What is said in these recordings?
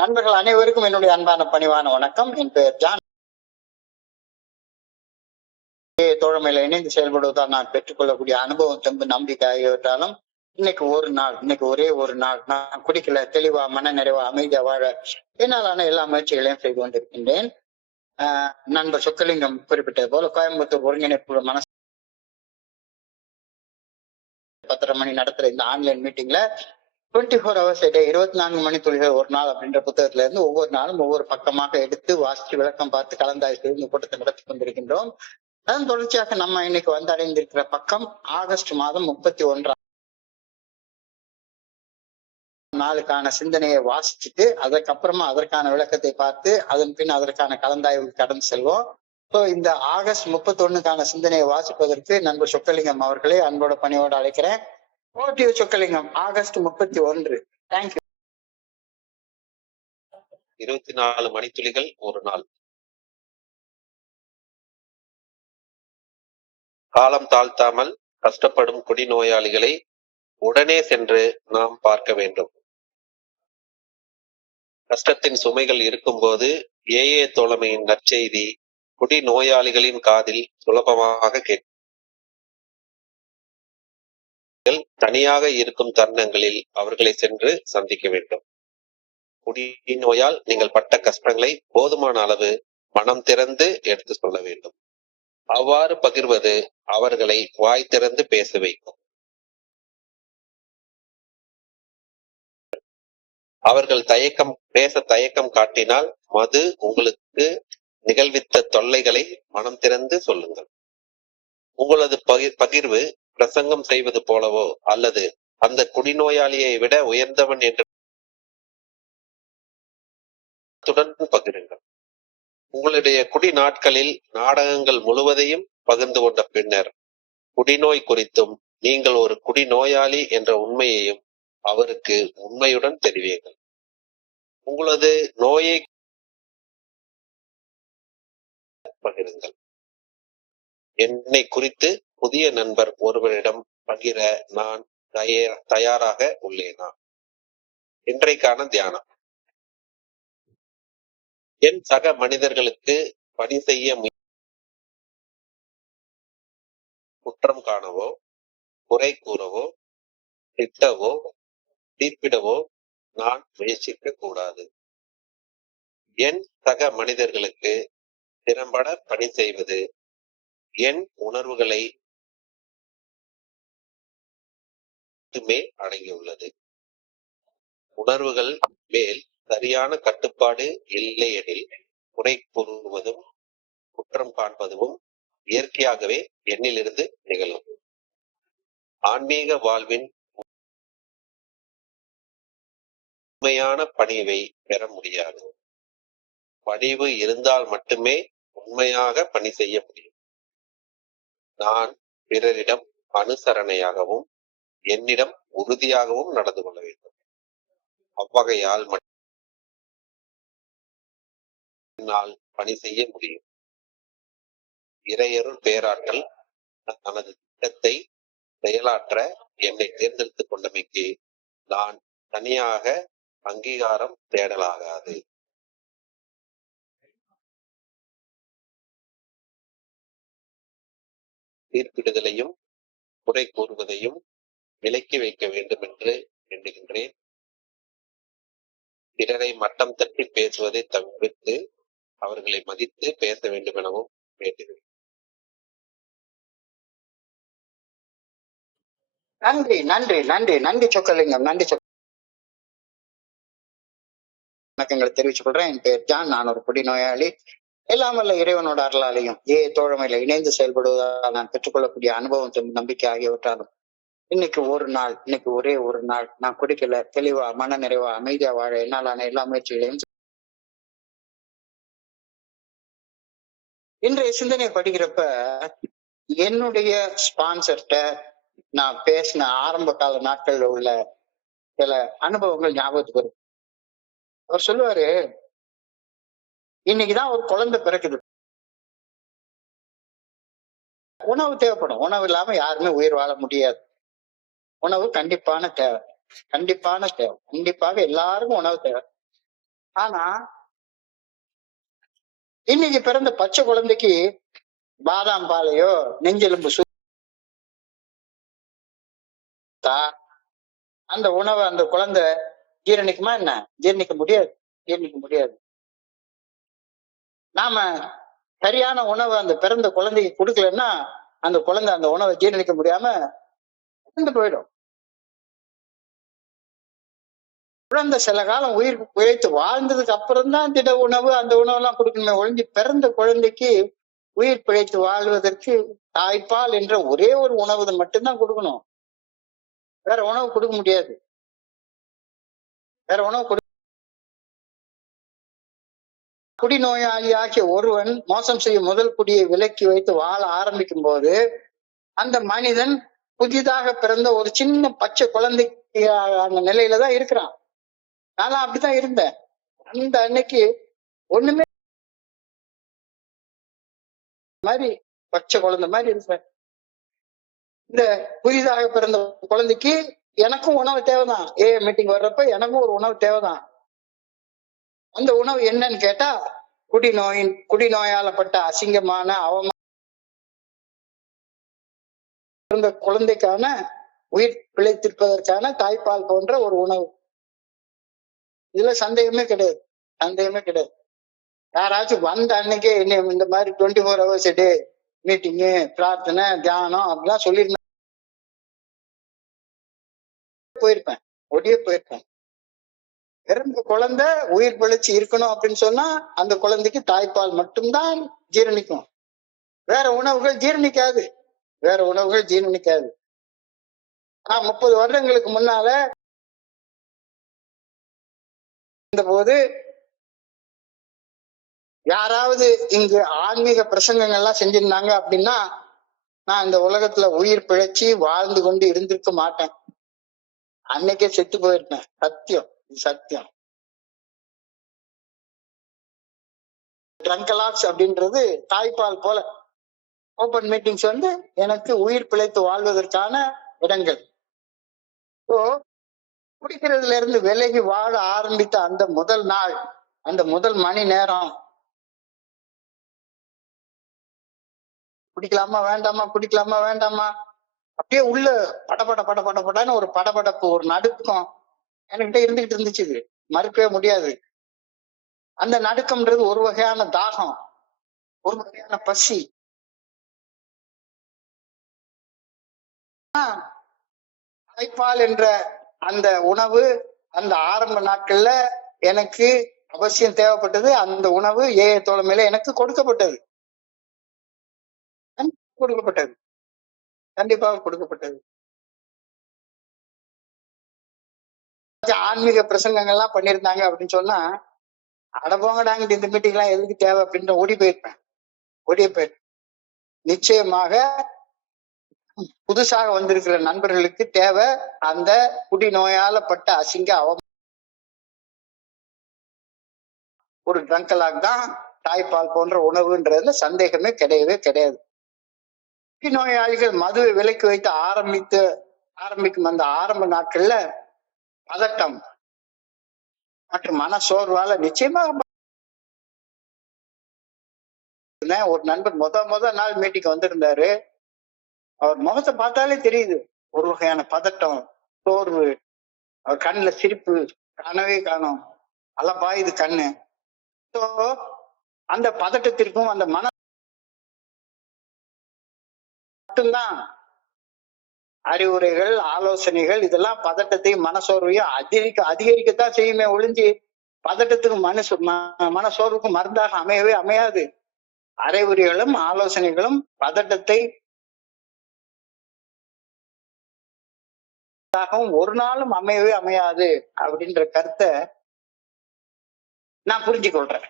நண்பர்கள் அனைவருக்கும் என்னுடைய அன்பான பணிவான வணக்கம். என் பெயர் ஜான். தோழமையில இணைந்து செயல்படுவதால் நான் பெற்றுக்கொள்ளக்கூடிய அனுபவம், தெம்பு, நம்பிக்கை ஆகியவற்றாலும் இன்னைக்கு ஒரே ஒரு நாள் நான் குடிக்கல, தெளிவா, மன நிறைவா, அமைதியா வாழ என்னாலான எல்லா முயற்சிகளையும் செய்து கொண்டிருக்கின்றேன். நண்பர் சொக்கலிங்கம் குறிப்பிட்டது போல கோயம்புத்தூர் ஒருங்கிணைப்பு மனசு 10:30 மணி நடத்துற இந்த ஆன்லைன் மீட்டிங்ல 24 hours a day 24 மணி துளிகள் ஒரு நாள் அப்படின்ற புத்தகத்துல இருந்து ஒவ்வொரு நாளும் ஒவ்வொரு பக்கமாக எடுத்து வாசித்து விளக்கம் பார்த்து கலந்தாய்வு செய்து இந்த கூட்டத்தை நடத்தி கொண்டிருக்கின்றோம். அதன் தொடர்ச்சியாக நம்ம இன்னைக்கு வந்து அடைந்திருக்கிற பக்கம் ஆகஸ்ட் மாதம் 31 நாளுக்கான சிந்தனையை வாசிச்சுட்டு அதுக்கப்புறமா அதற்கான விளக்கத்தை பார்த்து அதன் பின் அதற்கான கலந்தாய்வு கடந்து செல்வோம். ஸோ இந்த ஆகஸ்ட் 31க்கான சிந்தனையை வாசிப்பதற்கு நண்பர் சொக்கலிங்கம் அவர்களே அன்போட பணியோடு அழைக்கிறேன். ஓடியோ சொக்கலிங்கம், ஆகஸ்ட் 31. தேங்க்யூ. 24 மணித்துளிகள் ஒரு நாள். காலம் தாழ்த்தாமல் கஷ்டப்படும் குடிநோயாளிகளை உடனே சென்று நாம் பார்க்க வேண்டும். கஷ்டத்தின் சுமைகள் இருக்கும்போது ஏஏ தோழமையின் நற்செய்தி குடிநோயாளிகளின் காதில் சுலபமாக கேட்கும். தனியாக இருக்கும் தருணங்களில் அவர்களை சென்று சந்திக்க வேண்டும். குடிநோயால் நீங்கள் பட்ட கஷ்டங்களை போதுமான அளவு மனம் திறந்து எடுத்து சொல்ல வேண்டும். அவ்வாறு பகிர்வது அவர்களை வாய் திறந்து பேச வைக்கும். அவர்கள் பேச தயக்கம் காட்டினால் மது உங்களுக்கு நிகழ்வித்த தொல்லைகளை மனம் திறந்து சொல்லுங்கள். உங்களது பகிர்வு பிரசங்கம் செய்வது போலவோ அல்லது அந்த குடிநோயாளியை விட உயர்ந்தவன் என்று பகிருங்கள். உங்களுடைய குடி நாட்களில் நாடகங்கள் முழுவதையும் பகிர்ந்து கொண்ட பின்னர் குடிநோய் குறித்தும் நீங்கள் ஒரு குடிநோயாளி என்ற உண்மையையும் அவருக்கு உண்மையுடன் தெரிவியுங்கள். உங்களது நோயை பகிருங்கள். என்னை குறித்து புதிய நண்பர் ஒருவரிடம் பகிர நான் தயாராக உள்ளேனா? இன்றைக்கான தியானம். என் சக மனிதர்களுக்கு பணி செய்ய குற்றம் காணவோ, குறை கூறவோ, திட்டவோ, தீர்ப்பிடவோ நான் முயற்சிக்க கூடாது. என் சக மனிதர்களுக்கு திறம்பட பணி செய்வது என் உணர்வுகளை மட்டுமே அடங்கியுள்ளது. உணர்வுகள் மேல் சரியான கட்டுப்பாடு இல்லையெனில் குறை கூறுவதும் குற்றம் காண்பதும் இயற்கையாகவே என்னிலிருந்து நிகழும். ஆன்மீக வாழ்வின் உண்மையான பணிவை பெற முடியாது. பணிவு இருந்தால் மட்டுமே உண்மையாக பணி செய்ய முடியும். நான் பிறரிடம் அனுசரணையாகவும் என்னிடம் உறுதியாகவும் நடந்து கொள்ள வேண்டும். அவ்வகையால் என்னால் பணி செய்ய முடியும். இறையருள் பேராற்றல் தனது திட்டத்தை செயலாற்ற என்னை தேர்ந்தெடுத்துக் கொண்டமைக்கு நான் தனியாக அங்கீகாரம் தேடலாகாது. தீர்ப்பிடுதலையும் குறை கூறுவதையும் விலக்கி வைக்க வேண்டும் என்று எண்ணுகின்றேன். பிறரை மட்டம் தட்டி பேசுவதை தவிர்த்து அவர்களை மதித்து பேச வேண்டும் எனவும் வேண்டுகிறேன். நன்றி நன்றி நன்றி நன்றி சொக்கலிங்கம். நன்றி வணக்கங்களை தெரிவிச்சுக் கொள்றேன். என் பேர் ஜான். நான் ஒரு குடிநோயாளி. எல்லாம் வல்ல இறைவனோட அருளாலையும் தோழமையில இணைந்து செயல்படுவதால் நான் பெற்றுக்கொள்ளக்கூடிய அனுபவம், நம்பிக்கை ஆகியவற்றாலும் இன்னைக்கு ஒரே ஒரு நாள் நான் குடிக்கல, தெளிவா, மன நிறைவா, அமைதியா வாழ என்னாலான எல்லா முயற்சிகளையும் இன்றைய சிந்தனையை படிக்கிறப்ப என்னுடைய ஸ்பான்சர்கிட்ட நான் பேசின ஆரம்ப கால நாட்கள்ல உள்ள சில அனுபவங்கள் ஞாபகத்துக்கு வரும். அவர் சொல்லுவாரு, இன்னைக்குதான் ஒரு குழந்தை பிறக்குது, உணவு தேவைப்படும், உணவு இல்லாம யாருமே உயிர் வாழ முடியாது. உணவு கண்டிப்பான தேவை, கண்டிப்பாக எல்லாருக்கும் உணவு தேவை. ஆனா இன்னைக்கு பிறந்த பச்சை குழந்தைக்கு பாதாம் பாலையோ நெஞ்செலும்பு சுத்தா அந்த உணவை அந்த குழந்தை ஜீரணிக்குமா என்ன? ஜீரணிக்க முடியாது, ஜீரணிக்க முடியாது. நாம சரியான உணவை அந்த பிறந்த குழந்தைக்கு கொடுக்கலன்னா அந்த குழந்தை அந்த உணவை ஜீரணிக்க முடியாம இறந்து போயிடும். குழந்தை சில காலம் உயிர் பிழைத்து வாழ்ந்ததுக்கு அப்புறம் தான் திட உணவு அந்த உணவெல்லாம் கொடுக்கணுமே ஒழிஞ்சு பிறந்த குழந்தைக்கு உயிர் பிழைத்து வாழ்வதற்கு தாய்ப்பால் என்ற ஒரே ஒரு உணவு மட்டும்தான் கொடுக்கணும். வேற உணவு கொடுக்க முடியாது. வேற உணவு குடிநோயாளி ஆகிய ஒருவன் மோசம் செய்யும் முதல் குடியை விலக்கி வைத்து வாழ ஆரம்பிக்கும் போது அந்த மனிதன் புதிதாக பிறந்த ஒரு சின்ன பச்சை குழந்தைக்கு அந்த நிலையில தான் இருக்கிறான். நான் அப்படித்தான் இருந்தேன். அந்த அன்னைக்கு ஒண்ணுமே மாதிரி பச்சை குழந்தை மாதிரி இருப்பேன். இந்த புதிதாக பிறந்த குழந்தைக்கு எனக்கும் உணவு தேவைதான். மீட்டிங் வர்றப்ப எனக்கும் ஒரு உணவு தேவைதான். அந்த உணவு என்னன்னு கேட்டா குடிநோயாலப்பட்ட அசிங்கமான அவமான குழந்தைக்கான உயிர் பிழைத்திருப்பதற்கான தாய்ப்பால் போன்ற ஒரு உணவு. இதுல சந்தேகமே கிடையாது, சந்தேகமே கிடையாது. யாராச்சும் வந்த அன்னைக்கே என்ன இந்த மாதிரி 24 hours டே மீட்டிங்கு பிரார்த்தனை தியானம் அப்படிலாம் சொல்லியிருந்தேன் போயிருப்பேன், ஒடியே போயிருப்பேன். பிறந்த குழந்தை உயிர் பிழைச்சி இருக்கணும் அப்படின்னு சொன்னா அந்த குழந்தைக்கு தாய்ப்பால் மட்டும்தான் ஜீரணிக்கும். வேற உணவுகள் ஜீரணிக்காது, வேற உணவுகள் ஜீரணிக்காது. 30 வருடங்களுக்கு முன்னால போது யாராவது இங்கு ஆன்மீக பிரசங்கங்கள்லாம் செஞ்சிருந்தாங்க அப்படின்னா நான் இந்த உலகத்துல உயிர் பிழைச்சி வாழ்ந்து கொண்டு இருந்திருக்க மாட்டேன். அன்னைக்கே செத்து போயிருப்பேன். சத்தியம், சத்தியம். ட்ரங்கலாக்ஸ் அப்படின்றது தாய்ப்பால் போல. ஓபன் மீட்டிங்ஸ் எனக்கு உயிர் பிழைத்து வாழ்வதற்கான இடங்கள். குடிக்கிறதுல இருந்து விலகி வாழ ஆரம்பித்த அந்த முதல் நாள், அந்த முதல் மணி நேரம், குடிக்கலாமா வேண்டாமா குடிக்கலாமா வேண்டாமா அப்படியே உள்ள படபடன்னு ஒரு படபடப்பு, ஒரு நடுக்கம் என்கிட்ட இருந்துகிட்டு இருந்துச்சு. மறுக்கவே முடியாது. அந்த நடுக்கம்ன்றது ஒரு வகையான தாகம், ஒரு வகையான பசி. தாய்ப்பால் என்ற அந்த உணவு அந்த ஆரம்ப நாட்கள்ல எனக்கு அவசியம் தேவைப்பட்டது. அந்த உணவு தோழமையில எனக்கு கொடுக்கப்பட்டது, கொடுக்கப்பட்டது, கண்டிப்பாக கொடுக்கப்பட்டது. ஆன்மீக பிரசங்கங்கள்லாம் பண்ணியிருந்தாங்க அப்படின்னு சொன்னா அடப்போங்கடாங்க இந்த மீட்டிங் எல்லாம் எதுக்கு தேவை அப்படின்னு ஓடி போயிருப்பேன். நிச்சயமாக புதுசாக வந்திருக்கிற நண்பர்களுக்கு தேவை அந்த குடிநோயாலப்பட்ட அசிங்க ஒரு ட்ரங்கலாக் தான் தாய்ப்பால் போன்ற உணவுன்றதுல சந்தேகமே கிடையவே கிடையாது. குடிநோயாளிகள் மதுவை விலக்கி வைத்து ஆரம்பிக்கும் அந்த ஆரம்ப நாட்கள்ல பதட்டம் மற்றும் மன சோர்வால நிச்சயமாக ஒரு நண்பர் முத நாள் மீட்டிங் வந்திருந்தாரு. அவர் முகத்தை பார்த்தாலே தெரியுது ஒரு வகையான பதட்டம், சோர்வு. அவர் கண்ணுல சிரிப்பு காணவே காணும், அலப்பாயுது கண்ணு. அந்த பதட்டத்திற்கும் அந்த மன மட்டும்தான் அறிவுரைகள், ஆலோசனைகள் இதெல்லாம் பதட்டத்தையும் மனசோர்வையும் அதிகரிக்கத்தான் செய்யுமே ஒழிஞ்சு பதட்டத்துக்கும் மனசோர்வுக்கும் மருந்தாக அமையவே அமையாது. அறிவுரைகளும் ஆலோசனைகளும் பதட்டத்தை ஒரு நாளும் அமையவே அமையாது அப்படின்ற கருத்தை நான் புரிஞ்சு கொள்றேன்.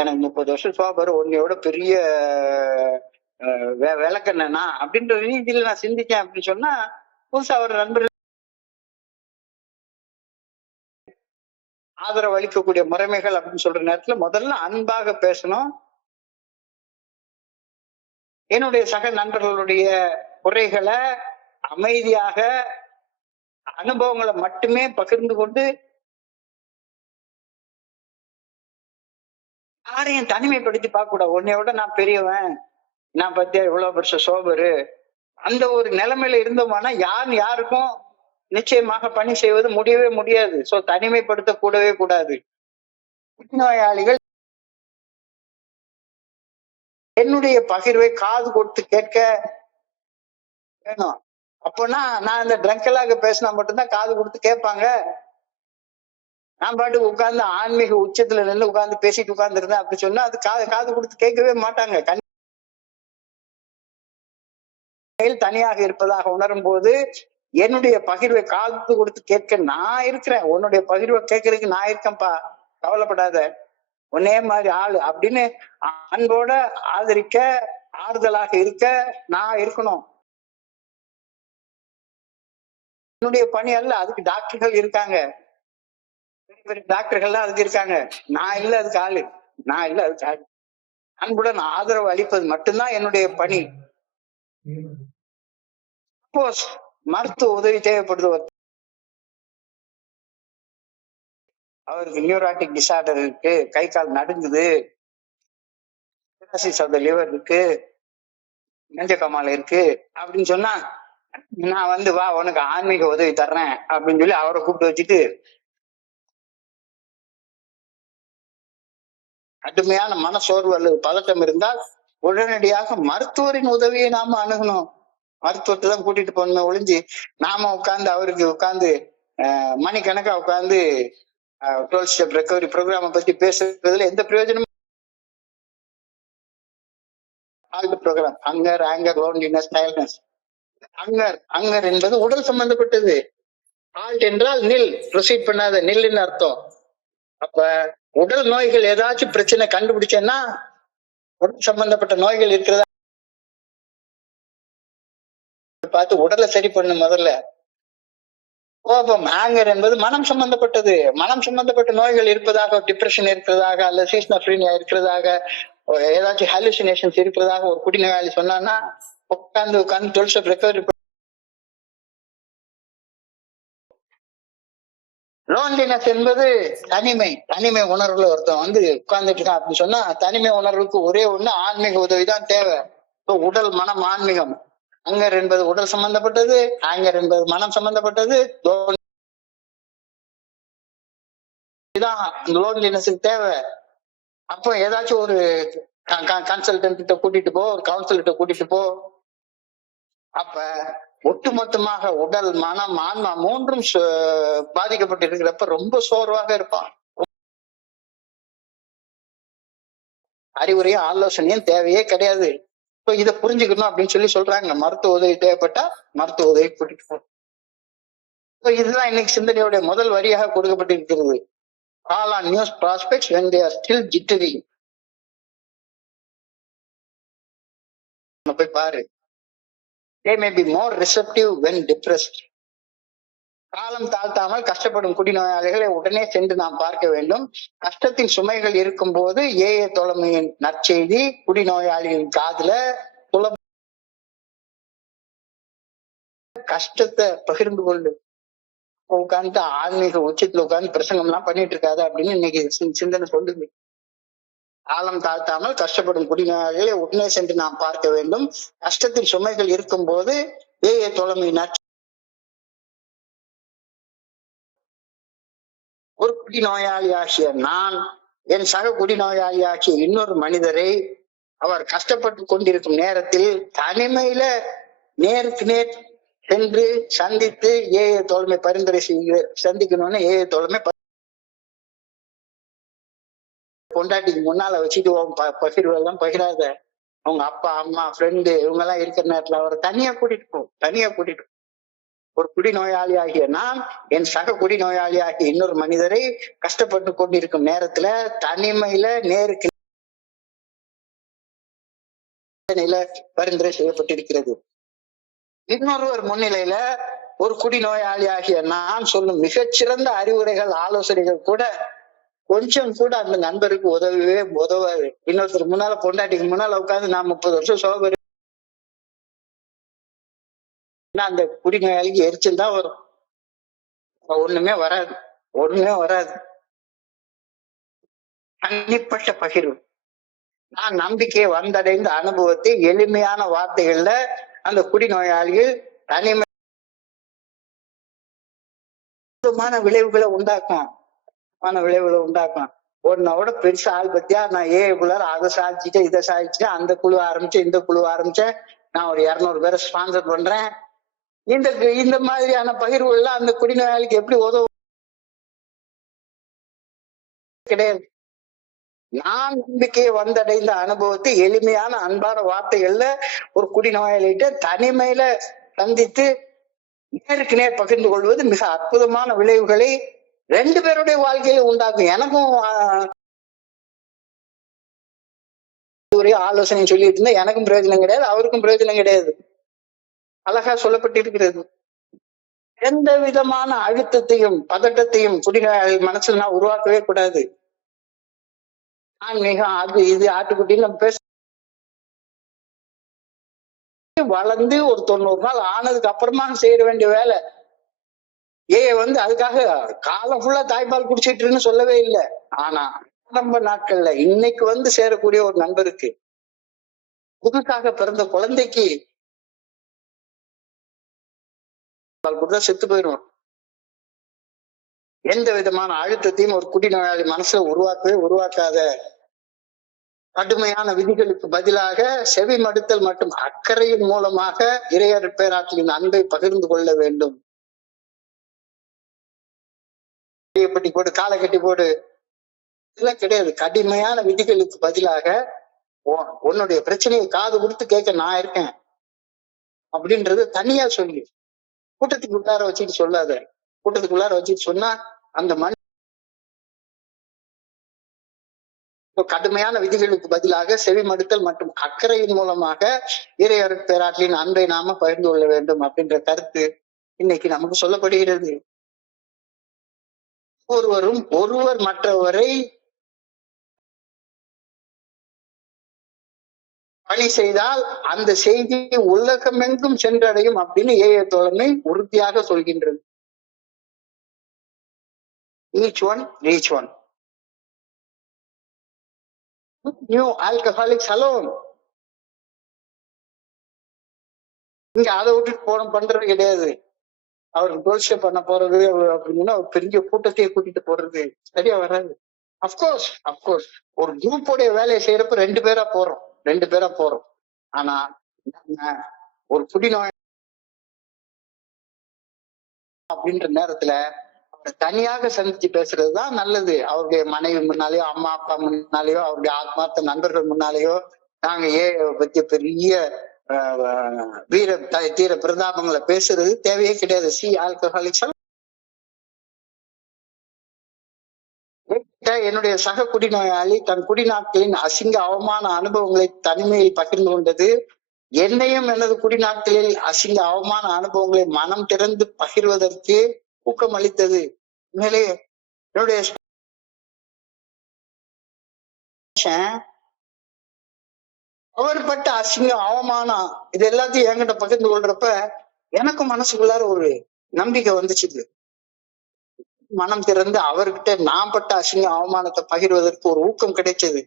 எனக்கு 30 வருஷம் சோபர் உன்னையோட பெரிய விளக்கண்ணா அப்படின்ற ரீதியில நான் சிந்திச்சேன் அப்படின்னு சொன்னா புதுசா ஒரு நண்பர்கள் ஆதரவு அளிக்கக்கூடிய முறைமைகள் அப்படின்னு சொல்ற நேரத்துல முதல்ல அன்பாக பேசணும். என்னுடைய சக நண்பர்களுடைய குறைகளை அமைதியாக அனுபவங்களை மட்டுமே பகிர்ந்து கொண்டு யாரையும் தனிமைப்படுத்தி பார்க்க கூடாது. உன்னை விட நான் பெரியவன், நான் பத்தியா இவ்வளவு வருஷம் சோபரு, அந்த ஒரு நிலைமையில இருந்தோம்னா யாருக்கும் நிச்சயமாக பணி செய்வது முடியவே முடியாது. சோ தனிமைப்படுத்த கூடவே கூடாது. நோயாளிகள் என்னுடைய பகிர்வை காது கொடுத்து கேட்க வேணும். அப்போனா நான் இந்த ட்ரங்கலாக பேசினா மட்டும்தான் காது கொடுத்து கேட்பாங்க. நான் பாட்டுக்கு உட்கார்ந்து ஆன்மீக உச்சத்துல நின்று உட்கார்ந்து பேசிட்டு உட்கார்ந்து இருந்தேன் அப்படி சொன்னா அது காது கொடுத்து கேட்கவே மாட்டாங்க. தனியாக இருப்பதாக உணரும் போது என்னுடைய பகிர்வை காது கொடுத்து கேட்க நான் இருக்கிறேன், உன்னுடைய பகிர்வை கேட்கறதுக்கு நான் இருக்கேன்ப்பா, கவலைப்படாத, ஒன்னே மாதிரி ஆளு அப்படின்னு அன்போட ஆதரிக்க ஆறுதலாக இருக்க நான் இருக்கணும். என்னுடைய பணி அல்ல, அதுக்கு டாக்டர்கள் இருக்காங்க, பெரிய பெரிய டாக்டர்கள்லாம் அதுக்கு இருக்காங்க. நான் இல்ல அதுக்கு ஆளு, நான் இல்ல அதுக்கு ஆளு. அன்புடன் ஆதரவு அளிப்பது மட்டும்தான் என்னுடைய பணி. சப்போஸ் மருத்துவ உதவி தேவைப்படுது, அவருக்கு நியூராட்டிக் டிசார்டர் இருக்கு, கை கால் நடுங்குது, லிவர் இருக்கு, நெஞ்சக்கமால இருக்கு அப்படின்னு சொன்னா நான் வந்து வா உனக்கு ஆன்மீக உதவி தர்றேன் அப்படின்னு சொல்லி அவரை கூப்பிட்டு வச்சுட்டு கடுமையான மனசோர்வு அல்லது பதட்டம் இருந்தால் உடனடியாக மருத்துவரின் உதவியை நாம அணுகணும். மருத்துவத்தை தான் கூட்டிட்டு போகணுமே ஒழிஞ்சு நாம உட்கார்ந்து அவருக்கு உட்கார்ந்து மணிக்கணக்கா உட்கார்ந்து 12 ஸ்டெப் ரெக்கவரி ப்ரோக்ராம பத்தி பேசுறதுல எந்த பிரயோஜனமும். Program anger, anger, loneliness, tiredness. Anger என்பது உடல் சம்பந்தப்பட்டது. ஆல்ட் என்றால் நில், ப்ரொசீட் பண்ணாத, நில்லுன்னு அர்த்தம். அப்ப உடல் நோய்கள் ஏதாச்சும் பிரச்சனை கண்டுபிடிச்சேன்னா உடல் சம்பந்தப்பட்ட நோய்கள் இருக்கிறதா பார்த்து உடலை சரி பண்ணு முதல்ல. கோபம், ஆங்கர் என்பது மனம் சம்பந்தப்பட்டது. மனம் சம்பந்தப்பட்ட நோய்கள் இருப்பதாக, டிப்ரெஷன் இருக்கிறதாக அல்லது சீஸ்னோஃப்ரீனியா இருக்கிறதாக, ஏதாச்சும் ஹாலுசினேஷன்ஸ் இருக்கிறதாக ஒரு குடிநோயாளி சொன்னான்னா உட்கார்ந்து 12 ஸ்டெப் ரெக்கவரி. லோன்லினஸ் என்பது தனிமை உணர்வுல ஒருத்தன் வந்து உட்கார்ந்துட்டு இருக்கான் அப்படின்னு சொன்னா தனிமை உணர்வுக்கு ஒரே ஒண்ணு ஆன்மீக உதவிதான் தேவை. உடல், மனம், ஆன்மீகம். அங்கர் என்பது உடல் சம்பந்தப்பட்டது, ஆங்கர் என்பது மனம் சம்பந்தப்பட்டது. லோன்லினஸுக்கு தேவை. அப்போ ஏதாச்சும் ஒரு கன்சல்டன்ட் கிட்ட கூட்டிட்டு போ, ஒரு கவுன்சிலர்கிட்ட கூட்டிட்டு போ. அப்ப ஒட்டுமொத்தமாக உடல், மனம், ஆன்மா மூன்றும் பாதிக்கப்பட்டு இருக்கிறப்ப ரொம்ப சோர்வாக இருப்பான். அறிவுரையும் ஆலோசனையும் தேவையே கிடையாது. இதை புரிஞ்சுக்கணும் அப்படின்னு சொல்லி சொல்றாங்க. மருத்துவ உதவி தேவைப்பட்டா மருத்துவ உதவி கூட்டிட்டு போ. இதுதான் இன்னைக்கு சிந்தனையுடைய முதல் வரியாக கொடுக்கப்பட்டிருக்கிறது. Call on news prospects when they are still jittery. போய் பாரு. They may be more receptive when depressed. காலம் தாழ்த்தாமல் கஷ்டப்படும் குடிநோயாளிகளை உடனே சென்று நாம் பார்க்க வேண்டும். கஷ்டத்தின் சுமைகள் இருக்கும் போது ஏஏ தோழமையின் நற்செய்தி குடிநோயாளிகளின் காதுல கஷ்டத்தை பகிர்ந்து கொண்டு உட்கார்ந்து ஆன்மீக உச்சத்துல உட்கார்ந்து பிரசங்கம் எல்லாம் பண்ணிட்டு இருக்காது அப்படின்னு இன்னைக்கு சிந்தனை சொல்லுது. காலம் தாழ்த்தாமல் கஷ்டப்படும் குடிநோயாளிகளை உடனே சென்று நாம் பார்க்க வேண்டும். கஷ்டத்தின் சுமைகள் இருக்கும் போது ஏஏ தோழமையின் ஒரு குடிநோயாளி ஆகிய நான் என் சக குடிநோயாளி ஆகிய இன்னொரு மனிதரை அவர் கஷ்டப்பட்டு கொண்டிருக்கும் நேரத்தில் தனிமையில நேருக்கு நேர் சென்று சந்தித்து ஏஏ தோழமை பரிந்துரை சந்திக்கணும்னு ஏஏ தோழமை பொண்டாட்டிக்கு முன்னால வச்சுட்டு பகிர்வெல்லாம் பகிராத. அவங்க அப்பா, அம்மா, ஃப்ரெண்டு இவங்க எல்லாம் இருக்கிற நேரத்துல அவரை தனியா கூட்டிட்டு ஒரு குடிநோயாளி ஆகிய நான் என் சக குடிநோயாளி ஆகிய இன்னொரு மனிதரை கஷ்டப்பட்டு கொண்டிருக்கும் நேரத்துல தனிமையில நேருக்கு பரிந்துரை செய்யப்பட்டிருக்கிறது. இன்னொருவர் முன்னிலையில ஒரு குடிநோயாளி ஆகிய நான் சொல்லும் மிகச்சிறந்த அறிவுரைகள், ஆலோசனைகள் கூட கொஞ்சம் கூட அந்த நண்பருக்கு உதவாது. இன்னொருத்தர் முன்னால, பொண்டாட்டிக்கு முன்னால உட்காந்து நான் 30 வருஷம் சோபரி, அந்த குடிநோயாளிக்கு எரிச்சல் தான் வரும். ஒண்ணுமே வராது. தனிப்பட்ட பகிர்வு. நான் நம்பிக்கையை வந்தடைந்த அனுபவத்தை எளிமையான வார்த்தைகள்ல அந்த குடிநோயாளிகள் தனிமையான விளைவுகளை உண்டாக்கும். உன்னோட பெருசா ஆள் பத்தியா நான் ஏகுலர் அதை சாதிச்சுட்டேன், இதை சாதிச்சுட்டேன், அந்த குழு ஆரம்பிச்சேன், இந்த குழு ஆரம்பிச்சேன், நான் ஒரு 200 பேரை ஸ்பான்சர் பண்றேன். இந்த மாதிரியான பகிர்வுகள் எல்லாம் அந்த குடிநோயாளிக்கு எப்படி உதவும்? கிடையாது. நான் நம்பிக்கையை வந்தடைந்த அனுபவத்தை எளிமையான அன்பான வார்த்தைகள்ல ஒரு குடிநோயாளிகிட்ட தனிமையில சந்தித்து நேருக்கு நேர் பகிர்ந்து கொள்வது மிக அற்புதமான விளைவுகளை 2 பேருடைய வாழ்க்கையில உண்டாக்கும். எனக்கும் ஒரே ஆலோசனை சொல்லிட்டு இருந்தா எனக்கும் பிரயோஜனம் கிடையாது, அவருக்கும் பிரயோஜனம் கிடையாது. அழகா சொல்லப்பட்டிருக்கிறது. எந்த விதமான அழுத்தத்தையும் பதட்டத்தையும் குடிநோயாளி மனசுல நான் உருவாக்கவே கூடாது. ஆன்மீகம் அது இது ஆட்டுக்குட்டின்னு நம்ம பேச வளர்ந்து ஒரு 90 நாள் ஆனதுக்கு அப்புறமா செய்ய வேண்டிய வேலை. அதுக்காக காலம் ஃபுல்லா தாய்ப்பால் குடிச்சிட்டுன்னு சொல்லவே இல்லை. ஆனா ஆரம்ப நாட்கள்ல இன்னைக்கு சேரக்கூடிய ஒரு நண்பருக்கு, புதுசாக பிறந்த குழந்தைக்கு செத்து போயிடும். எந்த விதமான அழுத்தத்தையும் ஒரு குடிநோயாளி மனசுல உருவாக்காத கடுமையான விதிகளுக்கு பதிலாக செவி மடுத்தல் மற்றும் அக்கறையின் மூலமாக இறையர் பேராற்றலின் அன்பை பகிர்ந்து கொள்ள வேண்டும். பட்டி போடு, காலை கட்டி போடு இதெல்லாம் கிடையாது. கடுமையான விதிகளுக்கு பதிலாக உன்னுடைய பிரச்சனையை காது கொடுத்து கேட்க நான் இருக்கேன் அப்படின்றது தனியா சொல்லி கூட்டத்துக்கு உள்ளார வச்சுட்டு சொல்லாத. கூட்டத்துக்குள்ளார வச்சுட்டு சொன்னா அந்த கடுமையான விதிகளுக்கு பதிலாக செவி மடுத்தல் மற்றும் அக்கறையின் மூலமாக இறையர் பேராற்றலின் அன்பை நாம பகிர்ந்து கொள்ள வேண்டும் அப்படின்ற கருத்து இன்னைக்கு நமக்கு சொல்லப்படுகிறது. ஒருவர் மற்றவரை பணி செய்தால் அந்த செய்தி உலகமெங்கும் சென்றடையும் அப்படின்னு ஏஐ தோழமை உறுதியாக சொல்கின்றது. Each one reach one. New alcoholics alone. இங்க அதை விட்டுட்டு பண்றது கிடையாது. அவருக்கு தோல்ஷ பண்ண போறது அப்படின்னா பெரிய கூட்டத்தையே கூட்டிட்டு போறது சரியா வராது. அப்கோர்ஸ் ஒரு குரூப்போடைய வேலையை செய்யறப்ப 2 பேரா போறோம். ஆனா ஒரு குடிநோய் அப்படின்ற நேரத்துல தனியாக சந்திச்சு பேசுறதுதான் நல்லது. அவருடைய மனைவி முன்னாலேயோ, அம்மா அப்பா முன்னாலேயோ, அவருடைய ஆத்மார்த்த நண்பர்கள் முன்னாலேயோ நாங்க பத்திய பெரிய வீர தீர பிரதாபங்களை பேசுறது தேவையே கிடையாது. ஆல்கஹாலிக்ஸ் என்னுடைய சக குடிநோயாளி தன் குடிநாட்களின் அசிங்க அவமான அனுபவங்களை தனிமையில் பகிர்ந்து கொண்டது என்னையும் எனது குடிநாட்களில் அசிங்க அவமான அனுபவங்களை மனம் திறந்து பகிர்வதற்கு ஊக்கம் அளித்தது. உண்மையிலே என்னுடைய அவர் பட்ட அசிங்கம் அவமானம் இது எல்லாத்தையும் என்கிட்ட பகிர்ந்து கொள்றப்ப எனக்கும் மனசுக்குள்ளார ஒரு நம்பிக்கை வந்துச்சு. மனம் திறந்து அவர்கிட்ட நான் பட்ட அசிங்கம் அவமானத்தை பகிர்வதற்கு ஒரு ஊக்கம் கிடைச்சது.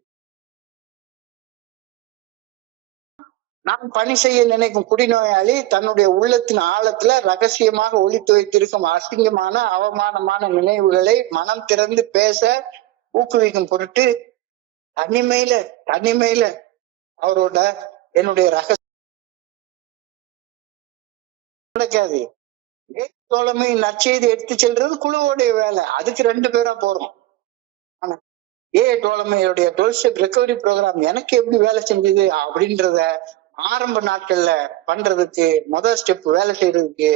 நான் பணி செய்ய நினைக்கும் குடிநோயாளி தன்னுடைய உள்ளத்தின் ஆழத்துல ரகசியமாக ஒளித்து வைத்திருக்கும் அசிங்கமான அவமானமான நினைவுகளை மனம் திறந்து பேச ஊக்குவிக்கும் பொருட்டு தனிமையில அவரோட என்னுடைய ரகசியம் கிடைக்காது. தோழமை நற்செய்தி எடுத்து செல்றது குழுவோடைய வேலை. அதுக்கு 2 பேரா போறோம். ஆனா தோழமையுடைய 12 ஸ்டெப் ரெக்கவரி ப்ரோக்ராம் எனக்கு எப்படி வேலை செஞ்சது அப்படின்றத ஆரம்ப நாட்கள்ல பண்றதுக்கு முதல் ஸ்டெப் வேலை செய்யறதுக்கு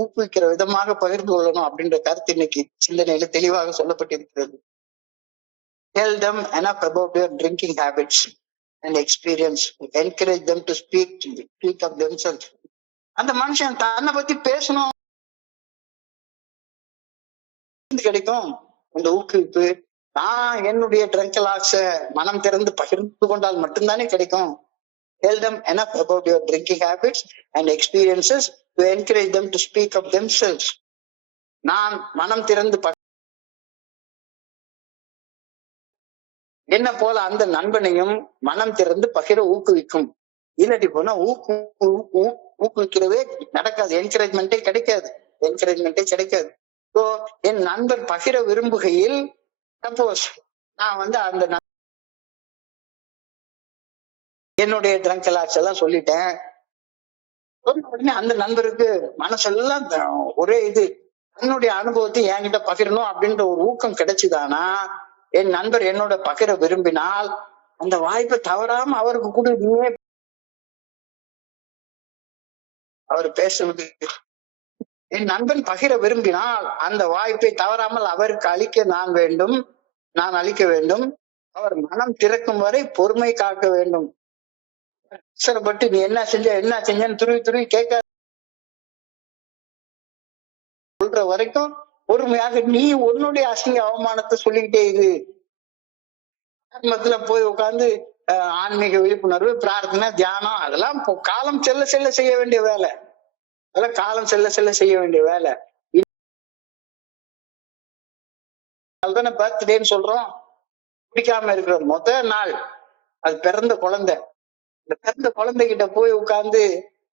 ஊக்குவிக்கிற விதமாக பகிர்ந்து கொள்ளணும் அப்படின்ற கருத்து இன்னைக்கு சிந்தனையில தெளிவாக சொல்லப்பட்டிருக்கிறது. Tell them enough about your drinking habits and experience. Encourage them to speak of themselves. அந்த மனுஷன் தன்னை பத்தி பேசணும் கிடைக்கும் அந்த ஊக்குவிப்பு. நான் என்னுடைய ட்ரங்கலாக்ஸ மனம் திறந்து பகிர்ந்து கொண்டால் மட்டும்தானே கிடைக்கும். Tell them enough about your drinking habits and experiences to encourage them to speak of themselves. நான் மனம் திறந்து என்ன போல அந்த நண்பனையும் மனம் திறந்து பகிர ஊக்குவிக்கும். இல்லாட்டி போனா ஊக்குவிக்கிறதே நடக்காது. என்கரேஜ்மெண்டே கிடைக்காது. ஸோ என் நண்பர் பகிர விரும்புகையில் சப்போஸ் நான் அந்த என்னுடைய ட்ரங்கலாக்ஸ் எல்லாம் சொல்லிட்டேன். உடனே அந்த நண்பருக்கு மனசெல்லாம் ஒரே இது தன்னுடைய அனுபவத்தை என்கிட்ட பகிரணும் அப்படின்ற ஒரு ஊக்கம் கிடைச்சுதானா, என் நண்பர் என்னோட பகிர விரும்பினால் அந்த வாய்ப்பை தவறாம அவருக்கு கூட நீயே அவர் பேசுவது. என் நண்பன் பகிர விரும்பினால் அந்த வாய்ப்பை தவறாமல் அவருக்கு நான் அளிக்க வேண்டும். அவர் மனம் திறக்கும் வரை பொறுமை காக்க வேண்டும். அவசரப்பட்டு நீ என்ன செஞ்சேன்னு துருவி கேட்க சொல்ற வரைக்கும் பொறுமையாக நீ உன்னுடைய அசிங்க அவமானத்தை சொல்லிக்கிட்டே இரு. ஆத்மத்துல போய் உட்கார்ந்து ஆன்மீக விழிப்புணர்வு, பிரார்த்தனை, தியானம் அதெல்லாம் காலம் செல்ல செய்ய வேண்டிய வேலை. அதெல்லாம் காலம் செல்ல செய்ய வேண்டிய வேலை. அதுதானே பர்த்டேன்னு சொல்றோம். குடிக்காம இருக்கிற முதல் நாள் அது பிறந்த குழந்தை. இந்த பிறந்த குழந்தைகிட்ட போய் உட்கார்ந்து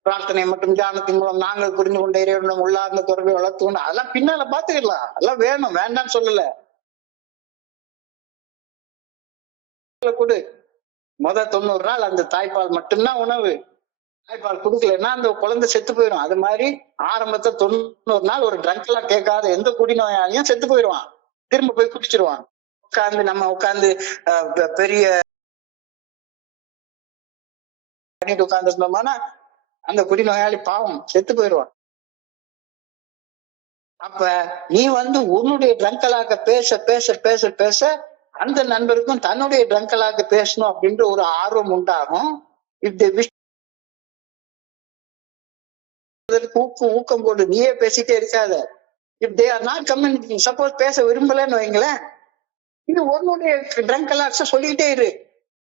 பிரார்த்தனை மற்றும் தியானத்தின் மூலம் நாங்கள் புரிந்து கொண்ட இறைவனும் உள்ளார்ந்த தொடர்பை வளர்த்துக்கணும். அதெல்லாம் பின்னால பாத்துக்கலாம். அதெல்லாம் வேணும், வேண்டாம்னு சொல்லல. கொடு. 90 நாள் அந்த தாய்ப்பால் மட்டும்தான் உணவு. தாய்ப்பால் கொடுக்கலன்னா அந்த குழந்தை செத்து போயிடும். அது மாதிரி ஆரம்பத்துல 90 நாள் ஒரு ட்ரங்க் எல்லாம் கேட்காத எந்த குடிநோயாளியும் செத்து போயிடுவான். திரும்ப போய் குடிச்சிருவான். உட்கார்ந்து பெரிய பண்ணிட்டு உட்கார்ந்துருந்தோம்னா அந்த குடிநோயாளி பாவம் செத்து போயிடுவான். அப்ப நீ உன்னுடைய ட்ரங்கலாக பேச அந்த நண்பருக்கும் தன்னுடைய ட்ரங்கலாக பேசணும் அப்படின்ற ஒரு ஆர்வம் உண்டாகும். ஊக்கம் போட்டு நீயே பேசிட்டே இருக்காத. இப் they are not communicating, suppose பேச விரும்பலன்னு வைங்களேன், இது உன்னுடைய ட்ரங்கலாக்ஸ சொல்லிக்கிட்டே இரு.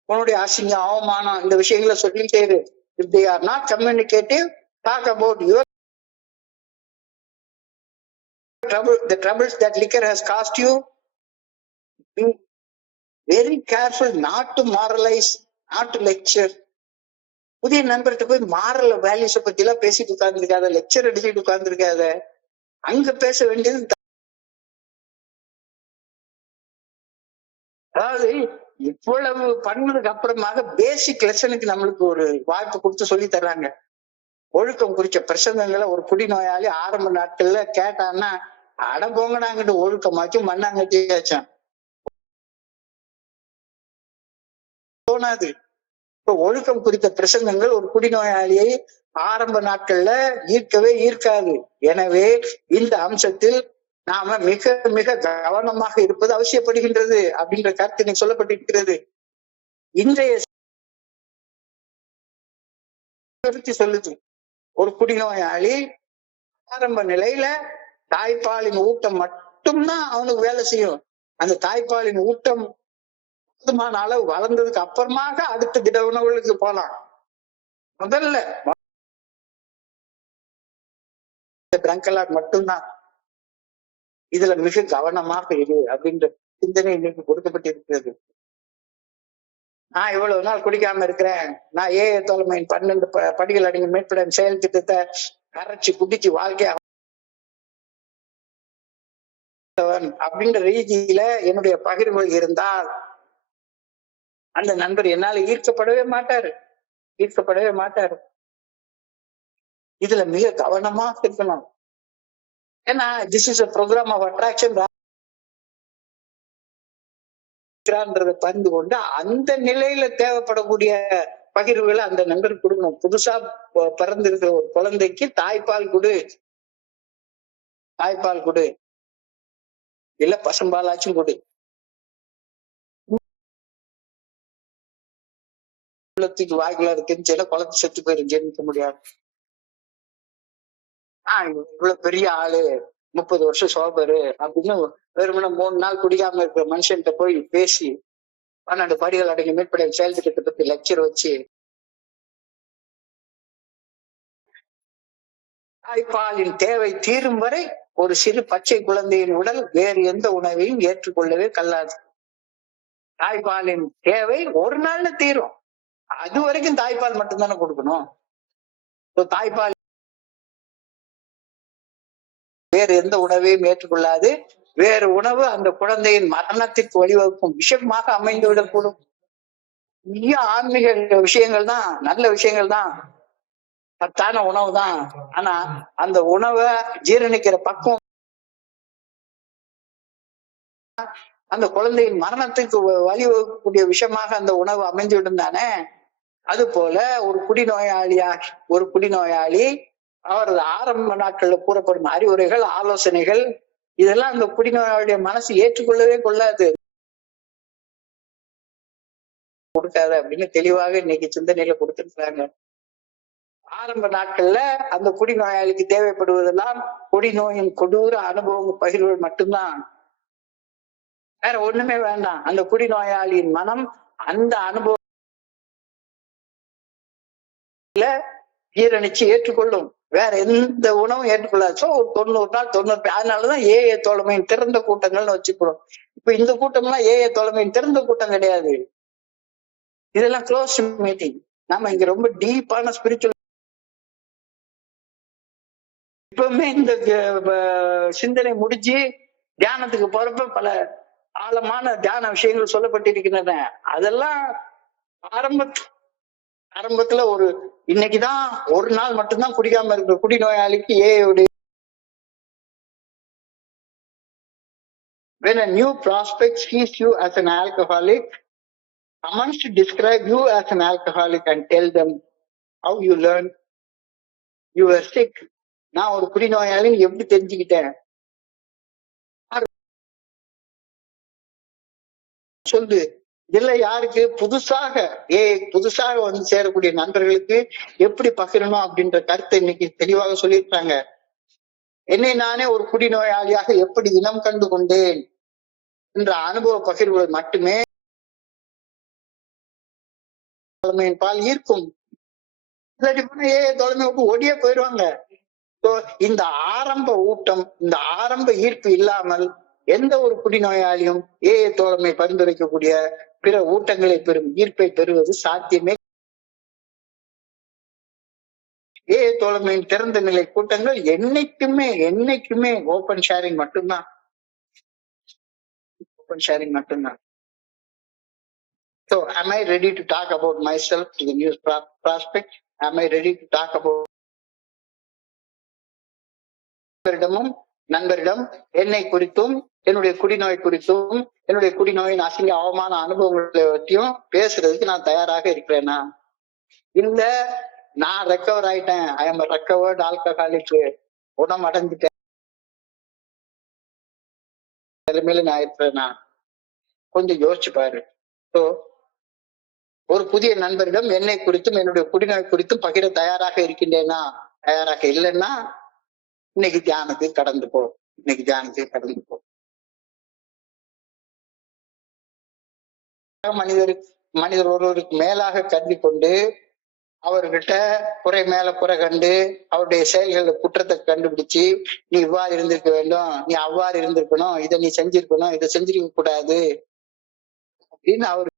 உன்னுடைய அசிங்கம், அவமானம், இந்த விஷயங்களை சொல்லிக்கிட்டே இரு. If they are not communicative, talk about your the troubles that liquor has caused you. Be very careful not to moralize, not to lecture. புதிய நண்பர்கிட்ட போய் மாரல் வேல்யூஸ பத்தி எல்லாம் பேசிட்டு உட்கார்ந்துருக்காத, லெக்சர் அடிச்சுட்டு உட்கார்ந்துருக்காத. அங்க பேச வேண்டியது. அதாவது இவ்வளவு பண்ணதுக்கு அப்புறமாக பேசிக் லெசனுக்கு நம்மளுக்கு ஒரு வாய்ப்பு கொடுத்து சொல்லி தர்றாங்க. ஒழுக்கம் குறிச்ச பிரசங்கங்களை ஒரு குடிநோயாளி ஆரம்ப நாட்கள்ல கேட்டான்னா அடம்போங்கடாங்கிட்டு ஒழுக்கமாச்சும் மண்ணாங்கட்டியாச்சும் தோணாது. இப்ப ஒழுக்கம் குறித்த பிரசங்கங்கள் ஒரு குடிநோயாளியை ஆரம்ப நாட்கள்ல ஈர்க்காது. எனவே இந்த அம்சத்தில் நாம மிக மிக கவனமாக இருப்பது அவசியப்படுகின்றது அப்படின்ற கருத்து இன்னைக்கு சொல்லப்பட்டிருக்கிறது. இன்றைய சொல்லுது, ஒரு குடிநோயாளி ஆரம்ப நிலையில தாய்ப்பாலின் ஊட்டம் மட்டும்தான் அவனுக்கு வேலை செய்யும். அந்த தாய்ப்பாலின் ஊட்டம் போதுமான அளவு வளர்ந்ததுக்கு அப்புறமாக அடுத்த திட உணவுகளுக்கு போலாம். முதல்ல ட்ரங்கலாக் மட்டும்தான். இதுல மிக கவனமாக இரு அப்படின்ற சிந்தனை இன்னைக்கு கொடுக்கப்பட்டிருக்கிறது. நான் இவ்வளவு நாள் குடிக்காம இருக்கிறேன், நான் தோழமையின் 12 படிகள் அடங்கிய மீட்புடன் செயல் திட்டத்தை கரைச்சி குடிச்சு வாழ்க்கைய அப்படின்ற ரீதியில என்னுடைய பகிர்வுகள் இருந்தால் அந்த நண்பர் என்னால ஈர்க்கப்படவே மாட்டாரு. இதுல மிக கவனமாக இருக்கணும். ஏன்னா this is a program of attraction பறிந்து கொண்டு அந்த நிலையில தேவைப்படக்கூடிய பகிர்வுகளை அந்த நண்பருக்கு கொடுக்கணும். புதுசா பிறந்திருக்கிற ஒரு குழந்தைக்கு தாய்ப்பால் கொடு, இல்ல பசும்பாலாச்சும் கொடு. குளத்துக்கு வாய்க்குள்ள இருக்குன்னு குளத்து செத்து போயிரு, ஜெனிக்க முடியாது. இவ்வளவு பெரிய ஆளு 30 வருஷம் சோபரு அப்படின்னு வெறுமனே 3 நாள் குடிக்காம இருக்கிற மனுஷன்கிட்ட போய் பேசி 12 படிகள் அடங்கிய மீட்புடைய செயல் திட்டத்தை பத்தி லெக்சர் வச்சு தாய்ப்பாலின் தேவை தீரும் வரை ஒரு சிறு பச்சை குழந்தையின் உடல் வேறு எந்த உணவையும் ஏற்றுக்கொள்ளவே கல்லாது. தாய்ப்பாலின் தேவை ஒரு நாள்ல தீரும். அது வரைக்கும் தாய்ப்பால் மட்டும்தானே கொடுக்கணும். தாய்ப்பால் வேறு எந்த உணவையும் ஏற்றுக்கொள்ளாது. வேறு உணவு அந்த குழந்தையின் மரணத்திற்கு வழிவகுக்கும் விஷயமாக அமைந்து விடக்கூடும். மிக ஆன்மீக விஷயங்கள் தான், நல்ல விஷயங்கள் தான், சத்தான உணவு தான். ஆனா அந்த உணவை ஜீரணிக்கிற பக்குவம் அந்த குழந்தையின் மரணத்துக்கு வழிவகுக்கக்கூடிய விஷயமாக அந்த உணவு அமைந்துவிடும் தானே. அது போல ஒரு குடிநோயாளி அவரது ஆரம்ப நாட்கள்ல கூறப்படும் அறிவுரைகள், ஆலோசனைகள் இதெல்லாம் அந்த குடிநோயாளிய மனசு ஏற்றுக்கொள்ளவே கொள்ளாது, கொடுக்காது அப்படின்னு தெளிவாக இன்னைக்கு சிந்தனையில கொடுத்திருக்கிறாங்க. ஆரம்ப நாட்கள்ல அந்த குடிநோயாளிக்கு தேவைப்படுவதெல்லாம் குடிநோயின் கொடூர அனுபவம் பகிர்வுகள் மட்டும்தான், வேற ஒண்ணுமே வேண்டாம். அந்த குடிநோயாளியின் மனம் அந்த அனுபவம் ஜீரணிச்சு ஏற்றுக்கொள்ளும், வேற எந்த உணவும் ஏற்றுக்கொள்ளாது. சோ 90 நாள் 90. அதனாலதான் ஏஏ தோழமையின் திறந்த கூட்டங்கள்னு வச்சுக்கிறோம். இப்ப இந்த கூட்டம்லாம் ஏஏ தோழமையின் திறந்த கூட்டம் கிடையாது, இதெல்லாம் க்ளோஸ் மீட்டிங். நாம இங்க ரொம்ப டீப்பான ஸ்பிரிச்சுவல் இப்பவுமே இந்த சிந்தனை முடிஞ்சு தியானத்துக்கு போறப்ப பல ஆழமான தியான விஷயங்கள் சொல்லப்பட்டிருக்கின்றன. அதெல்லாம் ஆரம்பத்துல இன்னைக்குதான் ஒரு நாள் மட்டும்தான் குடிக்காம இருக்கிற குடிநோயாளிக்கு ஏஐயுடைய when a new prospect sees you as an alcoholic, someone should describe you as an alcoholic and tell them how you learned you were sick. நான் ஒரு குடிநோயாளின்னு எப்படி தெரிஞ்சுக்கிட்டேன் சொல்லு. இதுல யாருக்கு புதுசாக வந்து சேரக்கூடிய நண்பர்களுக்கு எப்படி பகிரணும் அப்படின்ற கருத்தை இன்னைக்கு தெளிவாக சொல்லியிருக்காங்க. என்னை நானே ஒரு குடிநோயாளியாக எப்படி இனம் கண்டு கொண்டேன் என்ற அனுபவ பகிர்வுகள் மட்டுமே பால் ஈர்க்கும். தலைமை ஓடியே போயிடுவாங்க. இந்த ஆரம்ப ஊட்டம், இந்த ஆரம்ப ஈர்ப்பு இல்லாமல் எந்த ஒரு குடிநோயாளியும் ஏஏ தோழமை பரிந்துரைக்கக்கூடிய பிற ஊட்டங்களை பெறும் ஈர்ப்பை பெறுவது சாத்தியமே. ஏஏ தோழமையின் திறந்த நிலை கூட்டங்கள் என்னைக்குமே ஓபன் ஷேரிங் மட்டும்தான். So am I ready to talk about myself to the new prospect? Am I ready to talk about நண்பரிடம் என்னை குறித்தும் என்னுடைய குடிநோய் குறித்தும் என்னுடைய குடிநோயின் அசிங்க அவமான அனுபவங்களை பற்றியும் பேசுறதுக்கு நான் தயாராக இருக்கிறேனா? இல்ல நான் ரெக்கவர் ஆயிட்டேன், ஐ எம் ரெக்கவர்ட் ஆல்கஹாலிக், குணம் அடைஞ்சிட்டேன் நிலைமையில நான் இருக்கிறேனா? கொஞ்சம் யோசிச்சு பாரு. ஸோ ஒரு புதிய நண்பரிடம் என்னை குறித்தும் என்னுடைய குடிநோய் குறித்தும் பகிர தயாராக இருக்கின்றேனா? தயாராக இல்லைன்னா இன்னைக்கு தியானத்துக்கு கடந்து போ. மனிதர் ஒருவருக்கு மேலாக கருதி கொண்டு அவர்கிட்ட குறை மேல குறை கண்டு அவருடைய செயல்கள குற்றத்தை கண்டுபிடிச்சு நீ இவ்வாறு இருந்திருக்க வேண்டும், நீ அவ்வாறு இருந்திருக்கணும், இதை நீ செஞ்சிருக்கணும், இதை செஞ்சிருக்க கூடாது அப்படின்னு அவரு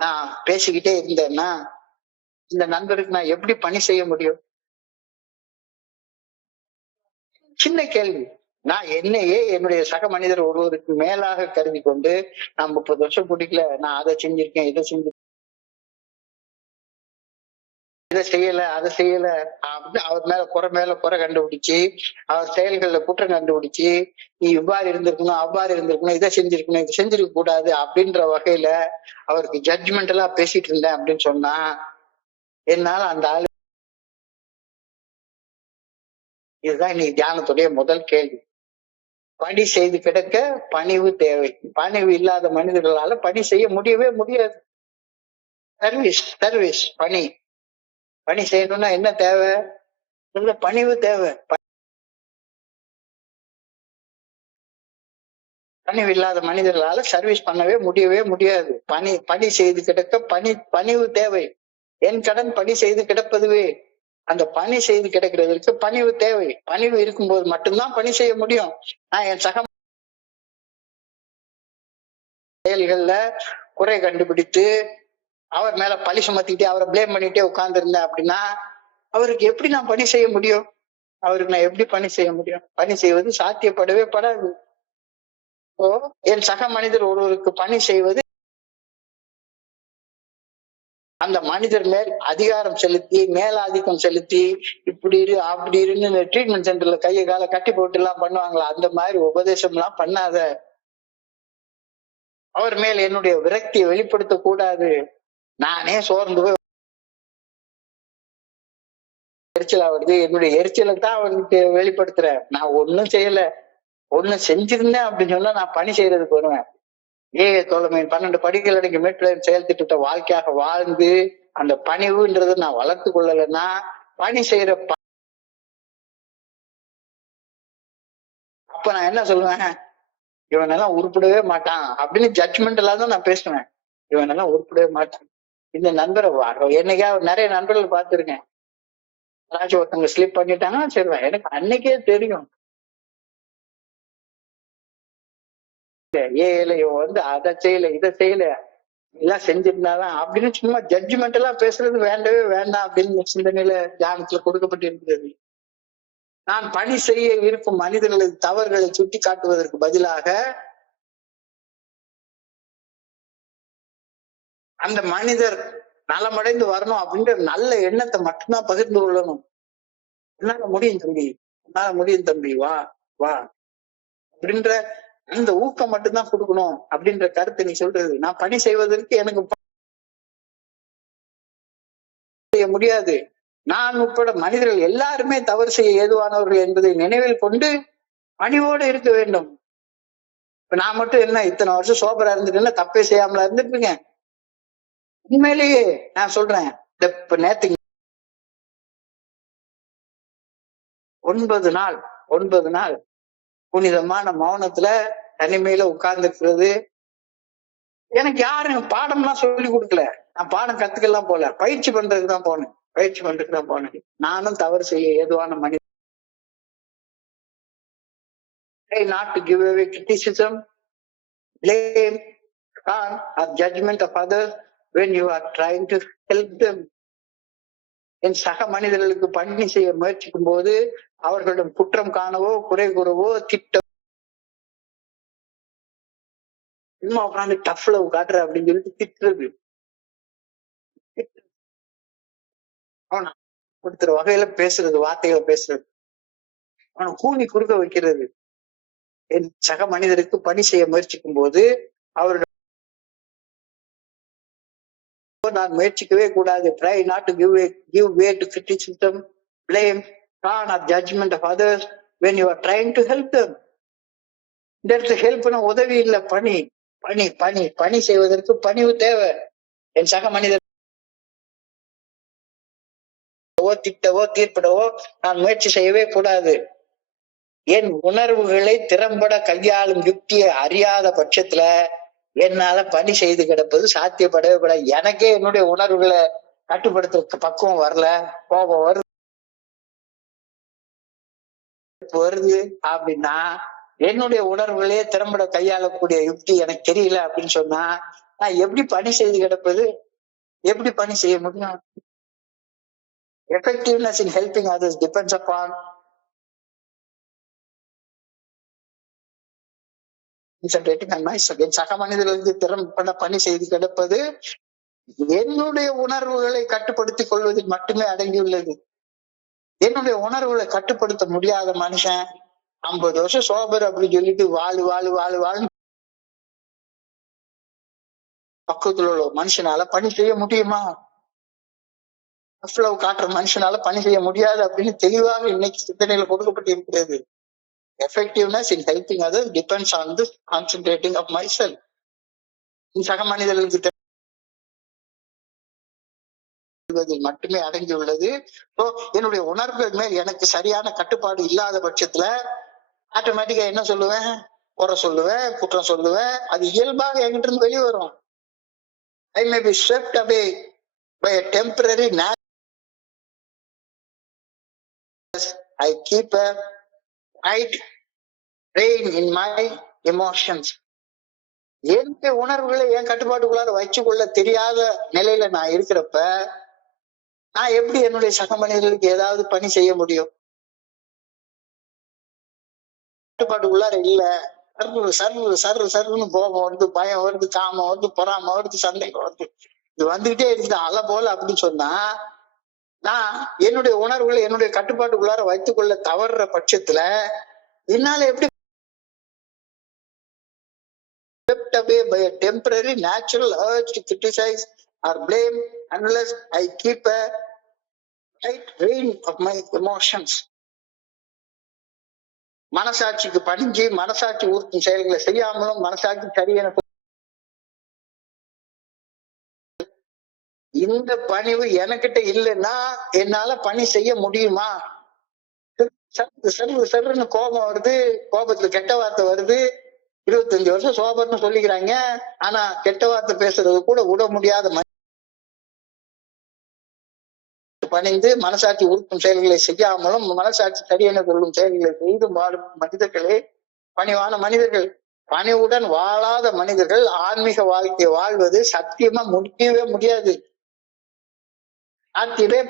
நான் பேசிக்கிட்டே இருந்தேன்னா இந்த நண்பருக்கு நான் எப்படி பணி செய்ய முடியும்? சின்ன கேள்வி. நான் என்னையே என்னுடைய சக மனிதர் ஒருவருக்கு மேலாக கருதி கொண்டு நான் 30 வருஷம் குடிக்கல, நான் அதை செஞ்சிருக்கேன், இதை செய்யல, அதை செய்யல அப்படின்னு அவர் மேல குறை கண்டுபிடிச்சு அவர் செயல்கள்ல குற்றம் கண்டுபிடிச்சு நீ இவ்வாறு இருந்திருக்கணும், அவ்வாறு இருந்திருக்கணும், இதை செஞ்சிருக்கணும், இதை செஞ்சிருக்க கூடாது அப்படின்ற வகையில அவருக்கு ஜட்ஜ்மெண்டலா பேசிட்டு இருந்தேன் அப்படின்னு சொன்னா என்னால அந்த ஆளு. இதுதான் இன்னைக்கு தியானத்துடைய முதல் கேள்வி. பணி செய்து கிடக்க பணிவு தேவை. பணிவு இல்லாத மனிதர்களால பணி செய்ய முடியவே முடியாது. சர்வீஸ் பணி செய்யணும்னா என்ன தேவை? பணிவு தேவை. பணிவு இல்லாத மனிதர்களால சர்வீஸ் பண்ணவே முடியவே முடியாது. பணி செய்து கிடக்க பணிவு தேவை. என் கடன் பணி செய்து கிடப்பதுவே. அந்த பணி செய்து கிடக்கிறதுக்கு பணிவு தேவை. பணிவு இருக்கும்போது மட்டும்தான் பணி செய்ய முடியும். நான் என் சக செயல்கள்ல குறை கண்டுபிடித்து அவர் மேல பழி சுமத்திட்டு அவரை பிளேம் பண்ணிட்டே உட்கார்ந்து இருந்தேன் அப்படின்னா அவருக்கு எப்படி நான் பணி செய்ய முடியும்? அவருக்கு நான் எப்படி பணி செய்ய முடியும்? பணி செய்வது சாத்தியப்படவே படாது. என் சக மனிதர் ஒருவருக்கு பணி செய்வது அந்த மனிதர் மேல் அதிகாரம் செலுத்தி மேலாதிக்கம் செலுத்தி இப்படி இரு அப்படி இருன்னு ட்ரீட்மெண்ட் சென்டர்ல கையை காலை கட்டி போட்டு எல்லாம் பண்ணுவாங்களா? அந்த மாதிரி உபதேசம் எல்லாம் பண்ணாத. அவர் மேல் என்னுடைய விரக்தியை வெளிப்படுத்த கூடாது. நானே சோர்ந்து போய் எரிச்சலா வருது, என்னுடைய எரிச்சலை தான் அவனுக்கு வெளிப்படுத்துறேன். நான் ஒண்ணும் செய்யல. ஒண்ணு செஞ்சிருந்தேன் அப்படின்னு சொன்னா நான் பணி செய்யறதுக்கு வருவேன். தோழமை 12 படிகள் அடங்கி மேற்கொள்ள செயல் திட்டத்தை வாழ்க்கையாக வாழ்ந்து அந்த பணிவுன்றதை நான் வளர்த்து கொள்ளலைன்னா பணி செய்யற அப்ப நான் என்ன சொல்லுவேன்? இவனெல்லாம் உருப்படவே மாட்டான் அப்படின்னு ஜட்ஜ்மெண்ட் எல்லாம் தான் நான் பேசுவேன். இவனெல்லாம் உருப்படவே மாட்டான். இந்த நண்பரை என்னைக்கா நிறைய நண்பர்கள் பார்த்திருக்கேன். யாராச்சும் ஒருத்தவங்க ஸ்லிப் பண்ணிட்டாங்கன்னா சரிதான், எனக்கு அன்னைக்கே தெரியும். இவன் அதை செய்யல இதை செய்யல எல்லாம் செஞ்சிருந்தாதான் அப்படின்னு சும்மா ஜட்ஜ்மெண்ட் எல்லாம் பேசுறது வேண்டவே வேண்டாம் அப்படின்னு சிந்தனையில தியானத்துல கொடுக்கப்பட்டிருக்கிறது. நான் பணி செய்ய இருக்கும் மனிதர்களது தவறுகளை சுட்டி காட்டுவதற்கு பதிலாக அந்த மனிதர் நலமடைந்து வரணும் அப்படின்ற நல்ல எண்ணத்தை மட்டும்தான் பகிர்ந்து கொள்ளணும். என்னால முடியும் தம்பி, என்னால முடியும் தம்பி, வா வா அப்படின்ற அந்த ஊக்கம் மட்டும்தான் கொடுக்கணும் அப்படின்ற கருத்தை நீ சொல்றது. நான் பணி செய்வதற்கு எனக்கு செய்ய முடியாது. நான் உட்பட மனிதர்கள் எல்லாருமே தவறு செய்ய ஏதுவானவர்கள் என்பதை நினைவில் கொண்டு பணிவோடு இருக்க வேண்டும். இப்ப நான் மட்டும் என்ன இத்தனை வருஷம் சோபரா இருந்துட்டு தப்பே செய்யாமலா இருந்துருப்பீங்க? உண்மையிலேயே நான் சொல்றேன், இப்ப நேத்து 9 நாள் புனிதமான மௌனத்துல தனிமையில உட்கார்ந்து இருக்கிறது. எனக்கு யாரும் பாடம் எல்லாம் சொல்லி கொடுக்கல. நான் பாடம் கத்துக்கலாம் போல, பயிற்சி பண்றதுக்கு தான் போனேன். நானும் தவறு செய்ய ஏதுவான மனிதன். Not to give away criticism, blame, or judgment of others when you are trying to help them. என் சக மனிதர்களுக்கு பணி செய்ய முயற்சிக்கும் போது அவர்களிடம் குற்றம் காணவோ குறை கூறவோ திட்ட சும்மா உட்காந்து டஃப் லவ் காட்டுற அப்படின்னு சொல்லிட்டு திட்டுறது, அவனை கொடுத்துற வகையில பேசுறது, வார்த்தைகளை பேசுறது, அவனை கூனி குறுக்க வைக்கிறது. என் சக மனிதருக்கு பணி செய்ய முயற்சிக்கும் போது அவர்கள் நான் முயற்சிக்கவே கூடாது. Try not to give way to criticism, blame, or judgment of others when you are trying to help them. இந்த இடத்துல ஹெல்ப்னா உதவி இல்லை, பணி பணி பணி பணி செய்வதற்கு பணிவு தேவை. என் சக மனிதர் திட்டவோ தீர்ப்பிடவோ நான் முயற்சி செய்யவே கூடாது. என் உணர்வுகளை திறம்பட கையாளும் யுக்தியை அறியாத பட்சத்துல என்னால பணி செய்து கிடப்பது சாத்தியப்படவே கூடாது. எனக்கே என்னுடைய உணர்வுகளை கட்டுப்படுத்த பக்குவம் வரல, கோபம் வருது அப்படின்னா என்னுடைய உணர்வுகளே திறம்பட கையாளக்கூடிய யுக்தி எனக்கு தெரியல அப்படின்னு சொன்னா நான் எப்படி பணி செய்து கிடப்பது? எப்படி பணி செய்ய முடியும்? Effectiveness in helping others depends upon concentrating on myself. என் சக மனிதர்களுக்கு திறம்பட பணி செய்து கிடப்பது என்னுடைய உணர்வுகளை கட்டுப்படுத்திக் கொள்வதில் மட்டுமே அடங்கியுள்ளது. என்னுடைய உணர்வுகளை கட்டுப்படுத்த முடியாத மனுஷன் 50 வருஷம் சோபர் அப்படின்னு சொல்லிட்டு வாழ் பக்குவத்தில் உள்ள மனுஷனால பணி செய்ய முடியுமா? அவ்வளவு காட்டுற மனுஷனால பணி செய்ய முடியாது அப்படின்னு தெளிவாக இன்னைக்கு சிந்தனையில கொடுக்கப்பட்டு இருக்கிறது. Effectiveness in helping others depends on the concentrating of myself. சக மனிதர்களுக்கு மட்டுமே அடங்கி உள்ளது. என்னுடைய உணர்வுகள் மேல் எனக்கு சரியான கட்டுப்பாடு இல்லாத பட்சத்துல ஆட்டோமேட்டிக்கா என்ன சொல்லுவேன்? குறை சொல்லுவேன், குற்றம் சொல்லுவேன். அது இயல்பாக என்கிட்ட இருந்து வெளியே வரும். I may be swept away by a temporary I keep a tight rein in my emotions. என்னுடைய உணர்வுகளை என் கட்டுப்பாட்டுக்குள்ளார வச்சுக்கொள்ள தெரியாத நிலையில நான் இருக்கிறப்ப நான் எப்படி என்னுடைய சக மனிதர்களுக்கு ஏதாவது பணி செய்ய முடியும்? கட்டுப்பாட்டுக்குள்ளார இல்ல. சர்ன்னு கோபம் வருது, பயம் வருது, காமம் வருது, பொறாம வருது, சந்தேகம் வருது. இது வந்துகிட்டே இருக்குது அலை போல அப்படின்னு சொன்னா, நான் என்னுடைய உணர்வுகளை என்னுடைய கட்டுப்பாட்டுக்குள்ளார வைத்துக் கொள்ள தவறுற பட்சத்துல என்னால எப்படி swept away by a temporary natural urge to criticize or blame unless I keep a tight rein of my emotions. மனசாட்சிக்கு பணிஞ்சு மனசாட்சி ஊர்க்கும் செயல்களை செய்யாமலும் மனசாட்சி சரியென இந்த பணிவு எனக்கிட்ட இல்லைன்னா என்னால பணி செய்ய முடியுமா? சர்ன்னு கோபம் வருது, கோபத்துல கெட்ட வார்த்தை வருது. 25 வருஷம் சோபர்னு சொல்லிக்கிறாங்க, ஆனா கெட்ட வார்த்தை பேசுறது கூட விட முடியாத பணிந்து மனசாட்சி உறுப்பும் செயல்களை செய்யாமலும் மனசாட்சி சரியென கொள்ளும் செயல்களை செய்து வாழும் மனிதர்களே பணிவான மனிதர்கள். பணிவுடன் வாழாத மனிதர்கள் ஆன்மீக வாழ்க்கையை வாழ்வது சத்தியமா முடியவே முடியாது. சாத்தியமே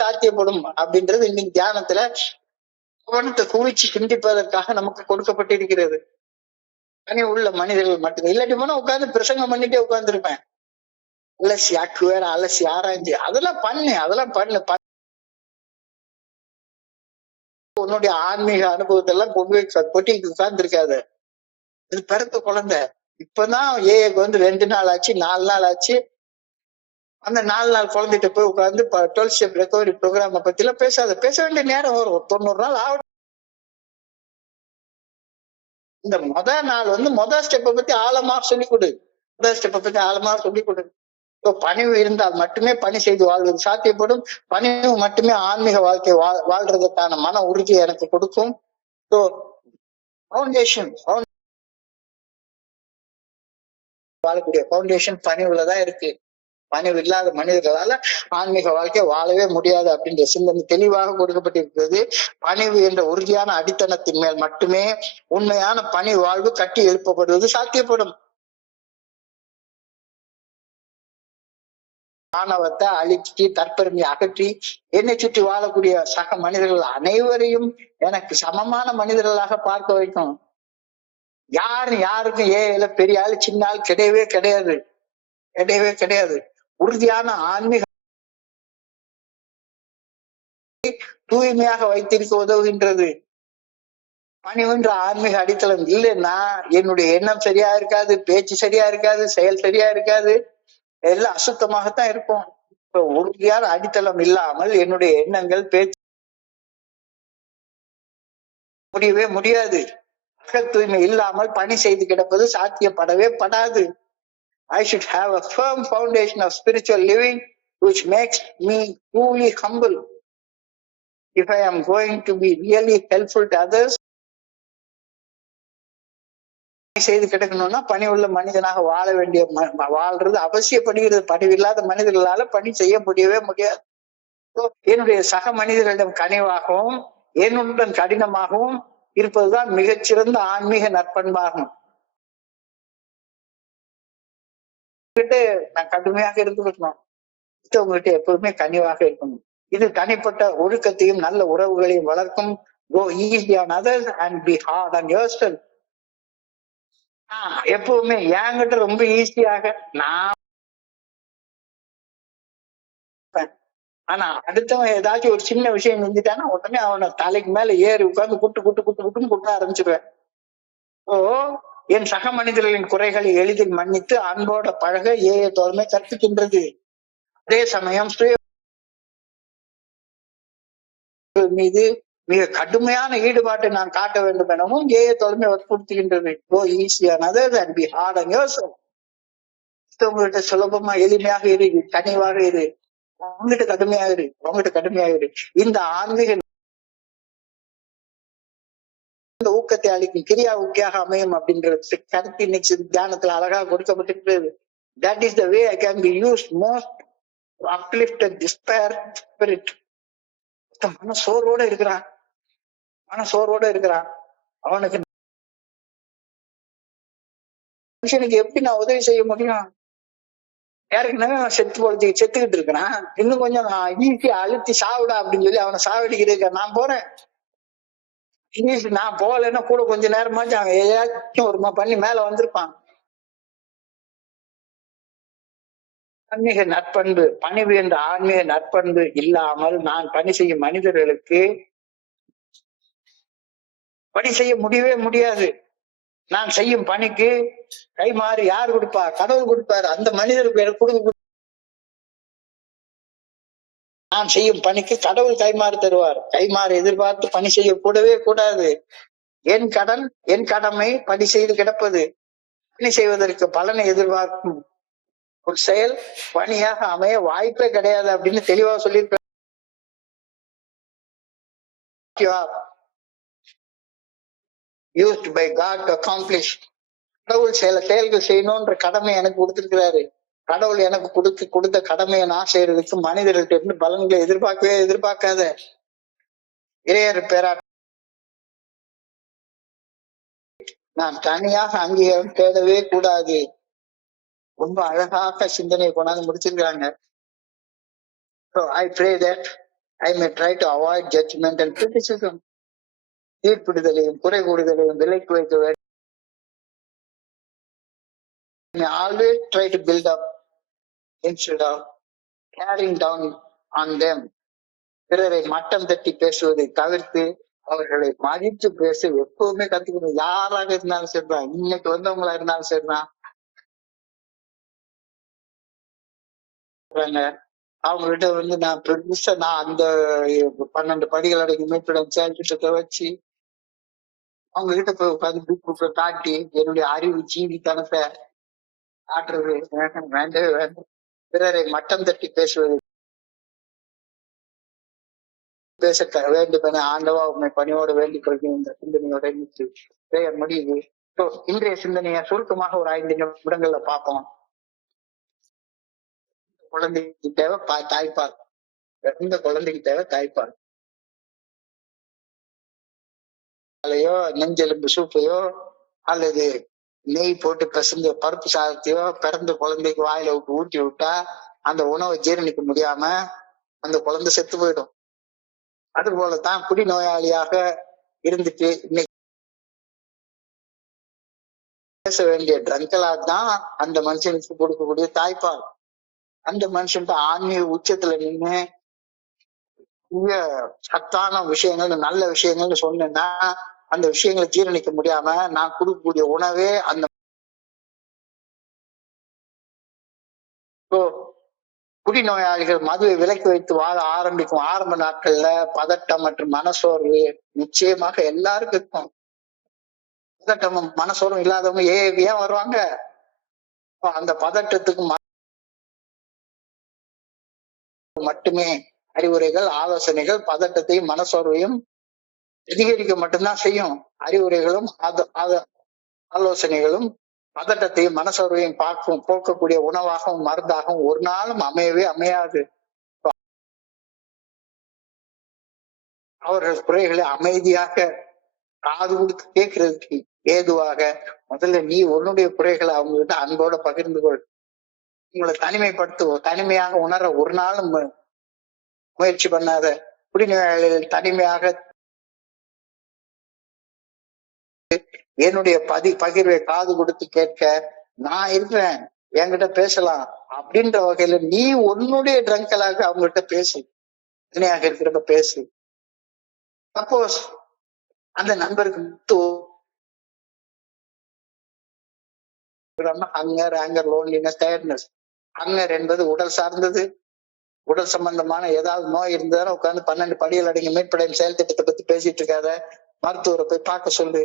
சாத்தியப்படும் அப்படின்றது இன்னைக்கு தியானத்துல கவனத்தை குவிச்சு சிந்திப்பதற்காக நமக்கு கொடுக்கப்பட்டிருக்கிறது. பணி உள்ள மனிதர்கள் மட்டும். இல்லாட்டி போனா உட்கார்ந்து பிரசங்கம் பண்ணிட்டே உட்கார்ந்துருப்பேன். அலசி வேற அலசி ஆராய்ச்சி அதெல்லாம் பண்ணு உன்னுடைய ஆன்மீக அனுபவத்தை எல்லாம் கொட்டிட்டு உட்கார்ந்து இருக்காது. இது பிறத்த குழந்தை. இப்பதான் ஏக்கு வந்து 2 நாள் ஆச்சு, 4 நாள் ஆச்சு. அந்த 4 நாள் குழந்தைகிட்ட போய் உட்கார்ந்து 12 ஸ்டெப் ரெக்கவரி ப்ரோக்ராம பத்தி எல்லாம் பேச வேண்டிய நேரம் வரும். 90 நாள் ஆகும். இந்த நாள் வந்து ஸ்டெப்பை பத்தி ஆழமா சொல்லிக் கொடு. ஸ்டெப்பை பத்தி ஆழமா சொல்லிக் கொடு. பணிவு இருந்தால் மட்டுமே பணி செய்து வாழ்வது சாத்தியப்படும். பணிவு மட்டுமே ஆன்மீக வாழ்க்கை வாழ்றதுக்கான மன உறுதியை எனக்கு கொடுக்கும். வாழக்கூடிய பவுண்டேஷன் பணிவுலதான் இருக்கு. பணிவு இல்லாத மனிதர்களால ஆன்மீக வாழ்க்கை வாழவே முடியாது அப்படின்ற சிந்தனை தெளிவாக கொடுக்கப்பட்டிருக்கிறது. பணிவு என்ற உறுதியான அடித்தளத்தின் மேல் மட்டுமே உண்மையான பணி வாழ்வு கட்டி எழுப்பப்படுவது சாத்தியப்படும். ஆணவத்தை அழிச்சு தற்பெருமையை அகற்றி என்னை சுற்றி வாழக்கூடிய சக மனிதர்கள் அனைவரையும் எனக்கு சமமான மனிதர்களாக பார்க்க வைக்கும். யாருக்கும் ஏல பெரிய ஆள் சின்ன ஆள் கிடையவே கிடையாது. உறுதியான ஆன்மீக தூய்மையாக வைத்திருக்க உதவுகின்றது. பணிவுன்ற ஆன்மீக அடித்தளம் இல்லைன்னா என்னுடைய எண்ணம் சரியா இருக்காது, பேச்சு சரியா இருக்காது, செயல் சரியா இருக்காது, எல்லாம் அசுத்தமாகத்தான் இருக்கும். இப்ப உறுதியான அடித்தளம் இல்லாமல் என்னுடைய எண்ணங்கள் பேச்சு முடியவே முடியாது. அக தூய்மை இல்லாமல் பணி செய்து கிடப்பது சாத்தியப்படவே படாது. I should have a firm foundation of spiritual living which makes me truly humble. If I am going to be really helpful to others, செய்து கிடக்கணும்னா பணி உள்ள மனிதனாக வாழ்றது அவசியப்படுகிறது. பணிவில்லாத மனிதர்களால பணி செய்ய முடியவே முடியாது. என்னுடைய சக மனிதர்களிடம் கனிவாகவும் என்னுடன் கடினமாகவும் இருப்பதுதான் மிகச்சிறந்த ஆன்மீக நற்பண்பாகும். நான் கடுமையாக இருந்துக்கணும், உங்ககிட்ட எப்பவுமே கனிவாக இருக்கணும். இது தனிப்பட்ட ஒழுக்கத்தையும் நல்ல உறவுகளையும் வளர்க்கும். Go easy on others and be hard on yourself. எப்பவுமே என்கிட்ட ரொம்ப ஈஸியாக நான், ஆனா அடுத்தவன் ஏதாச்சும் ஒரு சின்ன விஷயம் செஞ்சுட்டானா உடனே அவனை தலைக்கு மேல ஏறி உட்கார்ந்து குட்டுன்னு குட்ட ஆரம்பிச்சிருவேன். என் சக மனிதர்களின் குறைகளை எளிதில் மன்னித்து அன்போட பழக தோழமை கற்பிக்கின்றது. அதே சமயம் மீது மிக கடுமையான ஈடுபாட்டை நான் காட்ட வேண்டும் எனவும் தோழமை வற்புறுத்துகின்றது. Go easy on others and be hard on yourself. உங்ககிட்ட சுலபமா எளிமையாக இரு, கனிவாக இரு, உங்ககிட்ட கடுமையாக இரு. இந்த ஆன்மீக ஊக்கத்தை அளிக்கும் கிரியா ஊக்கியாக அமையும் அப்படின்ற கருத்து இன்னைக்கு தியானத்துல அழகாக கொடுக்கப்பட்டிருக்கிறது. That is the way I can be used most to uplift a despair spirit. மனசோர்வோட இருக்கிறான் அவனுக்கு மனுஷனுக்கு எப்படி நான் உதவி செய்ய முடியும்? ஏற்கனவே அவன் செத்துக்கிட்டு இருக்கிறான். இன்னும் கொஞ்சம் ஈஸியா அழுத்தி சாவிடா அப்படின்னு சொல்லி அவனை சாவடிக்கிறதுக்கு நான் போறேன். நான் போகலைன்னா கூட கொஞ்ச நேரமாச்சு அவன் ஏதாச்சும் ஒரு பண்ணி மேல வந்திருப்பான். ஆன்மீக நற்பண்பு, பணிவு என்ற ஆன்மீக நற்பண்பு இல்லாமல் நான் பணி செய்யும் மனிதர்களுக்கு பணி செய்ய முடியவே முடியாது. நான் செய்யும் பணிக்கு கைமாறு யார் கொடுப்பா? கடவுள் கொடுப்பாரு. அந்த மனிதருக்கு கொடுக்க நான் செய்யும் பணிக்கு கடவுள் கைமாறு தருவார். கைமாறு எதிர்பார்த்து பணி செய்ய கூடவே கூடாது. என் கடன் என் கடமை பணி செய்து கிடப்பது. பணி செய்வதற்கு பலனை எதிர்பார்க்கும் ஒரு செயல் பணியாக அமைய வாய்ப்பே கிடையாது அப்படின்னு தெளிவா சொல்லியிருக்க. used by God to accomplish. கடவுள் சில செயல்கள் செய்யணும்ன்ற கடமை எனக்கு கொடுத்திருக்கிறாரு. கடவுள் எனக்கு கொடுத்த கடமையை நான் செய்யறதுக்கு மனிதர்கள்ட்ட இருந்து பலன்களை எதிர்பார்க்காத. இறையர் பேரா நான் தனியாக அங்கீகாரம் தேடவே கூடாது. ரொம்ப அழகாக சிந்தனையை கொண்டாந்து முடிச்சிருக்காங்க. So I pray that I may try to avoid judgment and criticism. தீர்ப்பிடுதலையும் குறை கூடுதலையும் விலைக்கு வைக்க வேண்டும். May always try to build up instead of tearing down on them. பிறரை மட்டம் தட்டி பேசுவதை தவிர்த்து அவர்களை மதித்து பேச எப்பவுமே கத்துக்கணும். யாராக இருந்தாலும் சரிதான், இன்னைக்கு வந்தவங்களா இருந்தாலும் சரிதான். அவங்க கிட்ட நான் பெருசா அந்த 12 படிகள் அடங்கி மீட்பிடம் செயல்திட்டத்தை வச்சு அவங்க கிட்ட போய் உட்காந்து புக்கு காட்டி என்னுடைய அறிவு ஜீவித்தனத்தை காட்டுறது வேண்டவே வேண்டும். பிறரை மட்டம் தட்டி பேசுவது பேச வேண்டும் என ஆண்டவா உண்மை பணியோடு வேண்டிக் கொள்கிறேன். இந்த சிந்தனையோட முடியுது. இன்றைய சிந்தனையை சுருக்கமாக ஒரு 5 நிமிடங்கள்ல பார்ப்போம். குழந்தைக்கு தேவை தாய்ப்பால். எந்த குழந்தைக்கு தேவை தாய்ப்பால். நெஞ்செலும்பு சூப்பையோ அல்லது நெய் போட்டு பிசைஞ்ச பருப்பு சாதத்தையோ பிறந்த குழந்தைக்கு வாயில ஊட்டி விட்டா அந்த உணவை ஜீரணிக்க முடியாம அந்த குழந்தை செத்து போயிடும். அது போலதான் குடிநோயாளியாக இருந்துட்டு இன்னைக்கு பேச வேண்டிய ட்ரங்கலா தான் அந்த மனுஷனுக்கு கொடுக்கக்கூடிய தாய்ப்பால். அந்த மனுஷன் ஆன்மீக உச்சத்துல நின்று சத்தான விஷயங்கள் நல்ல விஷயங்கள்னு சொன்னேன்னா அந்த விஷயங்களை ஜீரணிக்க முடியாம நான் கொடுக்கக்கூடிய உணவே அந்த குடிநோயாளிகள் மதுவை விலக்கி வைத்து வாழ ஆரம்பிக்கும் ஆரம்ப நாட்கள்ல பதட்டம் மற்றும் மனசோர்வு நிச்சயமாக எல்லாருக்கும் இருக்கும். பதட்டமும் மனசோர்வும் இல்லாதவங்க ஏன் வருவாங்க? அந்த பதட்டத்துக்கு மட்டுமே அறிவுரைகள் ஆலோசனைகள் பதட்டத்தையும் மனசோர்வையும் அதிகரிக்க மட்டும்தான் செய்யும். அறிவுரைகளும் ஆலோசனைகளும் பதட்டத்தையும் மனசோர்வையும் போக்கக்கூடிய உணவாகவும் மருந்தாகவும் ஒரு நாளும் அமையவே அமையாது. அவர்கள் குறைகளை அமைதியாக காது கொடுத்து கேட்கறதுக்கு ஏதுவாக முதல்ல நீ உன்னுடைய குறைகளை அவங்க கிட்ட அன்போட பகிர்ந்து கொள். உங்களை தனிமைப்படுத்துவோம். தனிமையாக உணர ஒரு நாளும் முயற்சி பண்ணாத. குடிநோயாளிகள் தனிமையாக என்னுடைய பகிர்வை காது கொடுத்து கேட்க நான் இருக்கிறேன், என்கிட்ட பேசலாம் அப்படின்ற வகையில நீ உன்னுடைய ட்ரங்கலாக அவங்ககிட்ட பேசு. தனியாக இருக்கிறப்ப பேசு. சப்போஸ் அந்த நண்பருக்கு hunger, anger, loneliness, tiredness. Hunger என்பது உடல் சார்ந்தது. உடல் சம்பந்தமான ஏதாவது நோய் இருந்தாலும் உட்காந்து 12 படிகள் அடங்கி மீட்படையும் செயல் திட்டத்தை பத்தி பேசிட்டு இருக்காத. மருத்துவரை போய் பார்க்க சொல்லு.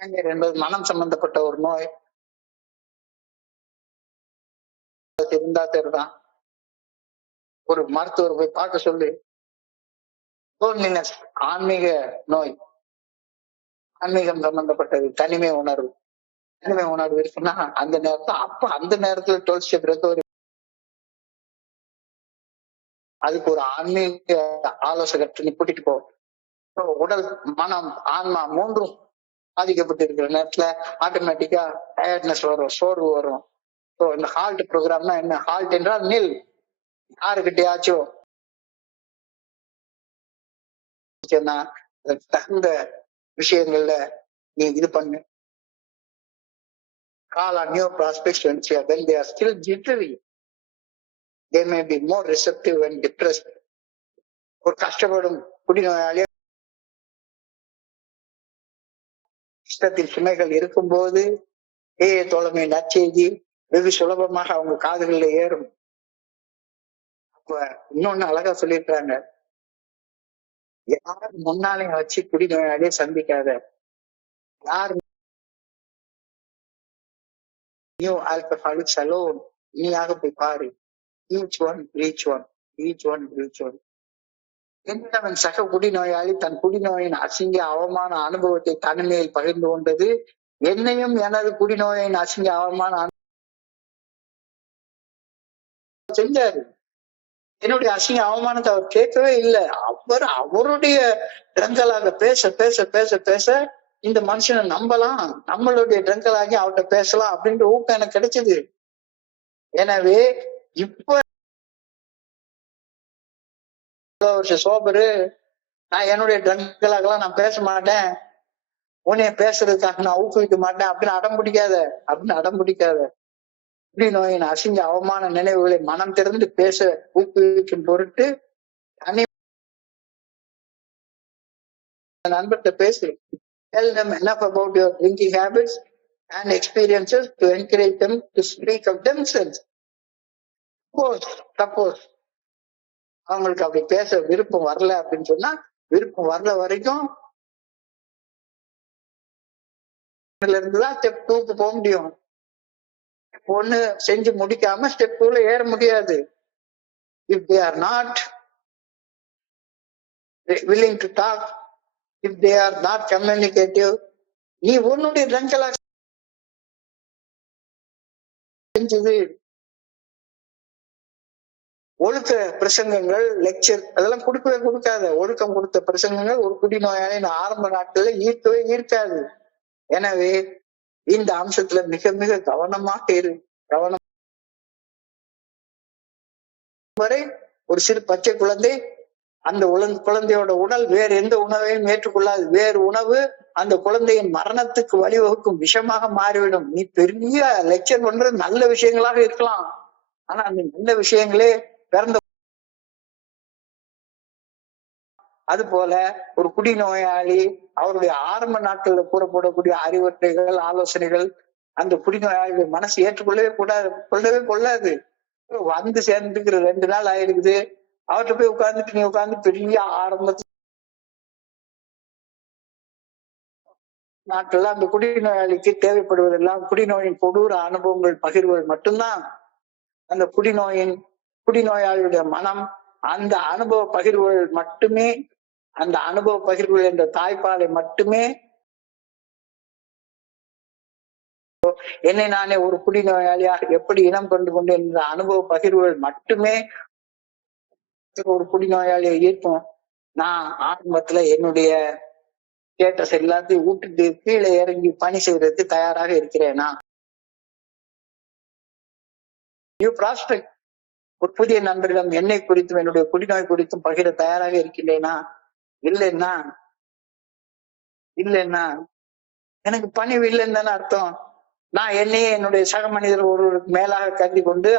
ஹங்கர் என்பது மனம் சம்பந்தப்பட்ட ஒரு நோய். இருந்தா சரிதான், ஒரு மருத்துவரை போய் பார்க்க சொல்லு. லோன்லினஸ் ஆன்மீக நோய், ஆன்மீகம் சம்பந்தப்பட்டது. தனிமை உணர்வு இருக்குன்னா அந்த நேரத்துல 12 ஸ்டெப் ரெக்கவரி. அதுக்கு ஒரு ஆன்மீக ஆலோசகர் நீ கூட்டிட்டு போ. உடல் மனம் ஆன்மா மூன்றும் பாதிக்கப்பட்டிருக்கிற நேரத்துல ஆட்டோமேட்டிக்கா டயர்ட்னஸ் வரும், சோர்வு வரும். ஸோ இந்த ஹால்ட் ப்ரோக்ராம்னா என்ன? ஹால்ட் என்றால் நில். யாருக்கிட்டையாச்சும் தகுந்த விஷயங்கள்ல நீ இது பண்ணு. Call on new prospects when they are still jittery. They may be more receptive and depressed. ஒரு கஷ்டப்படும் குடிநோயாளி இஷ்டத்தில் சுமைகள் இருக்கும்போது தோழமை நற்செய்தி வெகு சுலபமாக அவங்க காதுகள்ல ஏறும். அப்ப இன்னொன்னு அழகா சொல்லியிருக்காங்க, யார் முன்னாலே வச்சு குடிநோயாளியே சந்திக்காத. யார் நியூ ஆல்கஹாலிக்ஸ் அலோன் நீயாக போய் பாரு. Each one reach one, each one reach one. என்னவன் சக குடிநோயாளி தன் குடிநோயின் அசிங்க அவமான அனுபவத்தை தனிமையில் பகிர்ந்து கொண்டது. என்னையும் எனது குடிநோயின் அசிங்க அவமான செஞ்சாரு. என்னுடைய அசிங்க அவமானத்தை அவர் கேட்கவே இல்லை. அவருடைய ட்ரங்கலாக பேச பேச பேச பேச இந்த மனுஷனை நம்பலாம், நம்மளுடைய ட்ரங்கலாகி அவர்கிட்ட பேசலாம் அப்படின்ற ஊக்கம் எனக்கு கிடைச்சது. எனவே இப்ப சோபரு நான் என்னுடைய ட்ரங்கலாகலாம் நான் பேச மாட்டேன், உன்னைய பேசுறதுக்காக நான் ஊக்குவிக்க மாட்டேன் அப்படின்னு அடம் பிடிக்காத. குடிநோயின் அசிங்க அவமான நினைவுகளை மனம் திறந்து பேச ஊக்குவிக்கும் பொருட்டு நண்பர்கிட்ட பேசு. Tell them enough about your drinking habits and experiences to encourage them to speak of themselves. Suppose அவங்களுக்கு அப்படி பேச விருப்பம் வரல அப்படின்னு சொன்னா, விருப்பம் வரல வரைக்கும் இருந்துதான் ஸ்டெப் 2க்கு போக முடியும். ஒண்ணு செஞ்சு முடிக்காம ஸ்டெப் 2ல ஏற முடியாது. If they are not willing to talk, if they are not communicative, நீ உன்னுடைய ட்ரங்கலா செஞ்சது ஒழுக்க பிரசங்கங்கள், லெக்சர் அதெல்லாம் கொடுக்காத. ஒழுக்கம் கொடுத்த பிரசங்கங்கள் ஒரு குடிநோயாளின் ஆரம்ப நாட்கள்ல ஈர்க்காது. எனவே இந்த அம்சத்துல மிக மிக கவனமாக கவனம் வரை ஒரு சிறு பச்சை குழந்தை, அந்த குழந்தையோட உடல் வேறு எந்த உணவையும் ஏற்றுக்கொள்ளாது. வேறு உணவு அந்த குழந்தையின் மரணத்துக்கு வழிவகுக்கும் விஷமாக மாறிவிடும். நீ பெரிய லெக்சர் பண்றது நல்ல விஷயங்களாக இருக்கலாம், ஆனா அந்த நல்ல விஷயங்களே பிறந்த. அது போல ஒரு குடிநோயாளி அவருடைய ஆரம்ப நாட்கள்ல கூறப்படக்கூடிய அறிவுரைகள், ஆலோசனைகள் அந்த குடிநோயாளிகள் மனசு கொள்ளவே கொள்ளாது. வந்து சேர்ந்துக்கிற 2 நாள் ஆயிருக்குது, அவர்கிட்ட போய் உட்கார்ந்துட்டு நீ உட்கார்ந்து பெரிய ஆரம்பத்து நாட்கள்ல அந்த குடிநோயாளிக்கு தேவைப்படுவதெல்லாம் குடிநோயின் கொடூர அனுபவங்கள் பகிர்வது மட்டும்தான். அந்த குடிநோயாளியுடைய மனம் அந்த அனுபவ பகிர்வுகள் மட்டுமே, அந்த அனுபவ பகிர்வுகள் என்ற தாய்ப்பாலை மட்டுமே, என்னை நானே ஒரு குடிநோயாளியாக எப்படி இனம் கொண்டு கொண்டேன் என்ற அனுபவ பகிர்வுகள் மட்டுமே ஒரு குடிநோயாளியை ஈர்க்கும். நான் ஆரம்பத்துல என்னுடைய ஸ்டேட்டஸ் எல்லாத்தையும் விட்டுட்டு கீழே இறங்கி பணி செய்யறதுக்கு தயாராக இருக்கிறேனா? நியூ ப்ராஸ்பெக்ட், ஒரு புதிய நண்பரிடம் என்னை குறித்தும் என்னுடைய குடிநோய் குறித்தும் பகிர தயாராக இருக்கின்றேனா? இல்லைன்னா எனக்கு பணிவு இல்லைன்னு தானே அர்த்தம். நான் என்னையே என்னுடைய சக மனிதர் ஒருவருக்கு மேலாக கருதி கொண்டு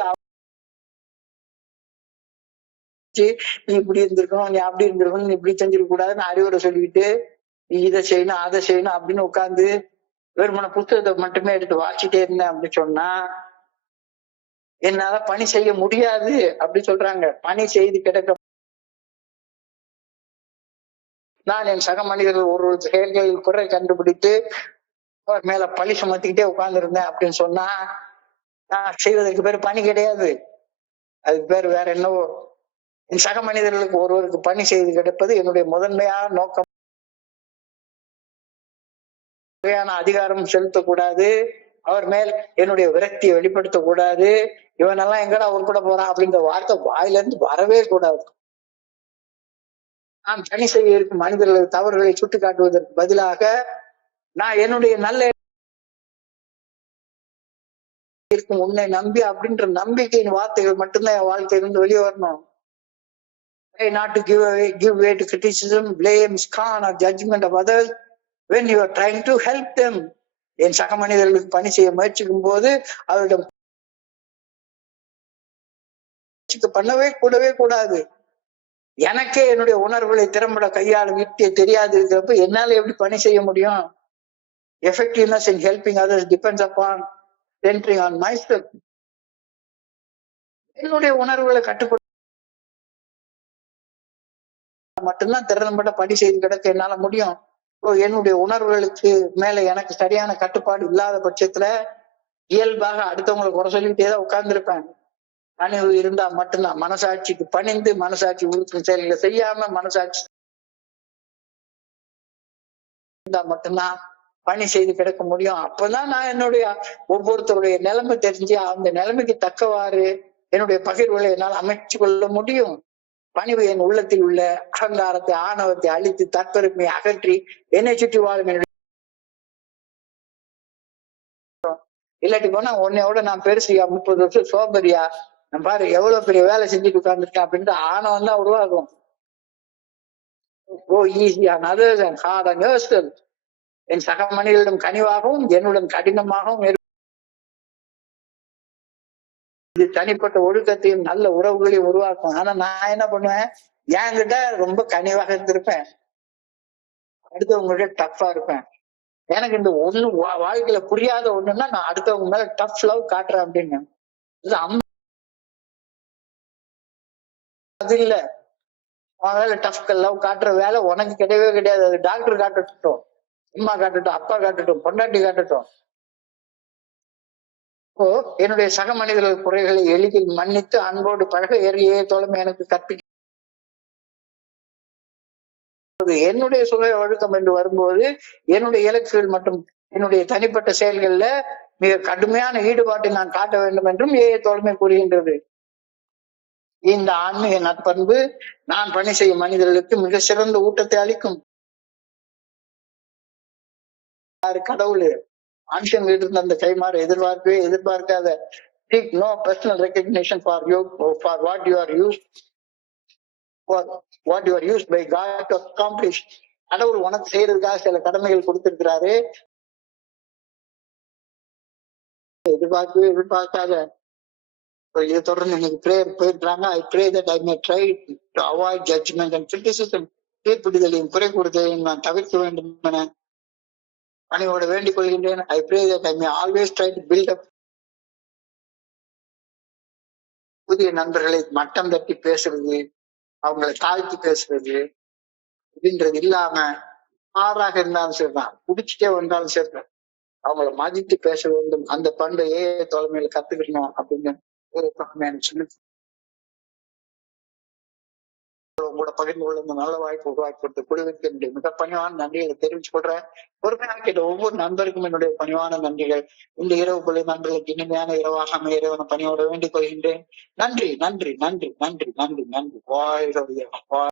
நீ இப்படி இருந்திருக்கணும், நீ அப்படி இருந்திருக்கணும், நீ இப்படி செஞ்சிருக்க கூடாதுன்னு அறிவுரை சொல்லிக்கிட்டு நீ இதை செய்யணும் அதை செய்யணும் அப்படின்னு உட்கார்ந்து வெறுமன புத்தகத்தை மட்டுமே எடுத்து வாசிட்டே இருந்தேன் அப்படி சொன்னா என்னால பணி செய்ய முடியாது அப்படி சொல்றாங்க. பணி செய்து கிடக்க நான் என் சக மனிதர்கள் ஒரு செயல்களில் குறை கண்டுபிடித்து அவர் மேல பழி சுமத்திக்கிட்டே உட்கார்ந்து இருந்தேன் அப்படின்னு சொன்னா நான் செய்வதற்கு பேர் பணி கிடையாது, அதுக்கு பேர் வேற என்னவோ. என் சக மனிதர்களுக்கு ஒருவருக்கு பணி செய்து கிடப்பது என்னுடைய முதன்மையான நோக்கம். அதிகாரம் செலுத்தக்கூடாது, அவர் மேல் என்னுடைய விரக்தியை வெளிப்படுத்தக்கூடாது, இவனெல்லாம் எங்கடா உட்பட போறான் அப்படிங்கிற வார்த்தை வாயில இருந்து வரவே கூடாது. நாம் பணி செய்ய இருக்கும் மனிதர்கள் தவறுகளை சுட்டி காட்டுவதற்கு பதிலாக நான் என்னுடைய நல்ல இருக்கும் உன்னை நம்பி அப்படின்ற நம்பிக்கையின் வார்த்தைகள் மட்டும்தான் என் வாழ்க்கையிலிருந்து வெளியே வரணும். Not to give way to criticism, blame, scorn or judgment of others when you are trying to help them. என் சக மனிதர்களுக்கு பணி செய்ய முயற்சிக்கும் போது அவரிடம் பண்ணவே கூடாது. எனக்கே என்னுடைய உணர்வுகளை திறம்பட கையாளும் யுக்தியை தெரியாது இருக்கிறப்ப என்னால எப்படி பணி செய்ய முடியும்? Effectiveness in helping others depends upon centering on myself. என்னுடைய உணர்வுகளை கட்டுப்படுத்த மட்டும்தான் திறம்பட பணி செய்து கிடக்க என்னால முடியும். என்னுடைய உணர்வுகளுக்கு மேல எனக்கு சரியான கட்டுப்பாடு இல்லாத பட்சத்துல இயல்பாக அடுத்தவங்களை குறை சொல்லிட்டே தான் உட்கார்ந்துருப்பேன். பணிவு இருந்தா மட்டும்தான் மனசாட்சிக்கு பணிந்து மனசாட்சி உறுப்பு செயல்களை செய்யாம மனசாட்சி இருந்தா மட்டும்தான் பணி செய்து கிடக்க முடியும். அப்பதான் நான் என்னுடைய ஒவ்வொருத்தருடைய நிலைமை தெரிஞ்சு அந்த நிலைமைக்கு தக்கவாறு என்னுடைய பகிர்வுகளை என்னால் அமைச்சு கொள்ள முடியும். பணிவு என் உள்ளத்தில் உள்ள அகங்காரத்தை ஆணவத்தை அழித்து தற்பெருமையை அகற்றி என்னை சுற்றி வாழும். இல்லாட்டி போனா உன்னையோட நான் பெருசியா 30 வருஷம் சோபரியா நான் பாரு எவ்வளவு பெரிய வேலை செஞ்சுட்டு உட்கார்ந்துருக்கேன் அப்படின்ட்டு ஆணவம் தான் உருவாகும். Go easy on others and hard on yourself. என் சக மனிதர்களிடம் கனிவாகவும் என்னுடன் கடினமாகவும் இது தனிப்பட்ட ஒழுக்கத்தையும் நல்ல உறவுகளையும் உருவாக்கும். ஆனா நான் என்ன பண்ணுவேன், என்கிட்ட ரொம்ப கனிவாக இருந்திருப்பேன், அடுத்தவங்ககிட்ட டஃப்பா இருப்பேன். எனக்கு இந்த ஒண்ணு வாழ்க்கையில புரியாத ஒண்ணுன்னா நான் அடுத்தவங்க மேல டஃப் லவ் காட்டுறேன் அப்படின்னு. அது இல்ல, உன் வேலை டஃப் லவ் காட்டுற வேலை உனக்கு கிடையவே கிடையாது. அது டாக்டர் காட்டட்டும், அம்மா காட்டட்டும், அப்பா காட்டட்டும், பொண்டாட்டி காட்டட்டும். என்னுடைய சக மனிதர்கள் குறைகளை எளிதில் மன்னித்து அன்போடு பழக ஏறியே தோழமை எனக்கு கற்பிக்க. என்னுடைய சுய ஒழுக்கம் என்று வரும்போது என்னுடைய இலக்குகள் மற்றும் என்னுடைய தனிப்பட்ட செயல்கள்ல மிக கடுமையான ஈடுபாட்டை நான் காட்ட வேண்டும் என்றும் தோழமை கூறுகின்றது. இந்த ஆன்மீக நற்பண்பு நான் பணி செய்யும் மனிதர்களுக்கு மிக சிறந்த ஊட்டத்தை அளிக்கும். கடவுள் மனுஷன் இருந்த அந்த கைமாறு எதிர்பார்க்காத seek no personal recognition for what you are used by God to accomplish. கடவுள் உனக்கு செய்யறதுக்காக சில கடமைகள் கொடுத்திருக்கிறாரு. எதிர்பார்க்காத இதை தொடர்ந்து இன்னைக்கு பிரேயர் போயிருக்காங்க. I pray that I may try to avoid judgment and criticism. தீர்ப்பிடுதலையும் குறை கூறுதலையும் நான் தவிர்க்க வேண்டும் என பணியோட வேண்டிக் கொள்கின்றேன். I pray that I may always try to build up. புதிய நண்பர்களை மட்டம் தட்டி பேசுறது, அவங்களை தாழ்த்தி பேசுறது அப்படின்றது இல்லாம ஆறாக இருந்தாலும் சரிதான், குடிச்சிட்டே வந்தாலும் சரிதான், அவங்களை மதித்து பேச வேண்டும். அந்த பண்பையே தோழமையில கத்துக்கணும் அப்படின்னு ஒரு பக்கம் சொல்லி உங்களோட பகிர்ந்து கொள்ள இந்த நல்ல வாய்ப்பு உருவாக்கி கொடுத்த குழுவிற்கு என்னுடைய மிக பணிவான நன்றிகளை தெரிவிச்சு கொள்றேன். பொறுமையாக கேட்ட ஒவ்வொரு நண்பருக்கும் என்னுடைய பணிவான நன்றிகள். இந்த இரவு கொள்ளை நண்பர்களுக்கு இனிமையான இரவாக அமைய இறைவன பணியோட வேண்டிக் கொள்கின்றேன். நன்றி நன்றி நன்றி நன்றி நன்றி நன்றி. வாழ்க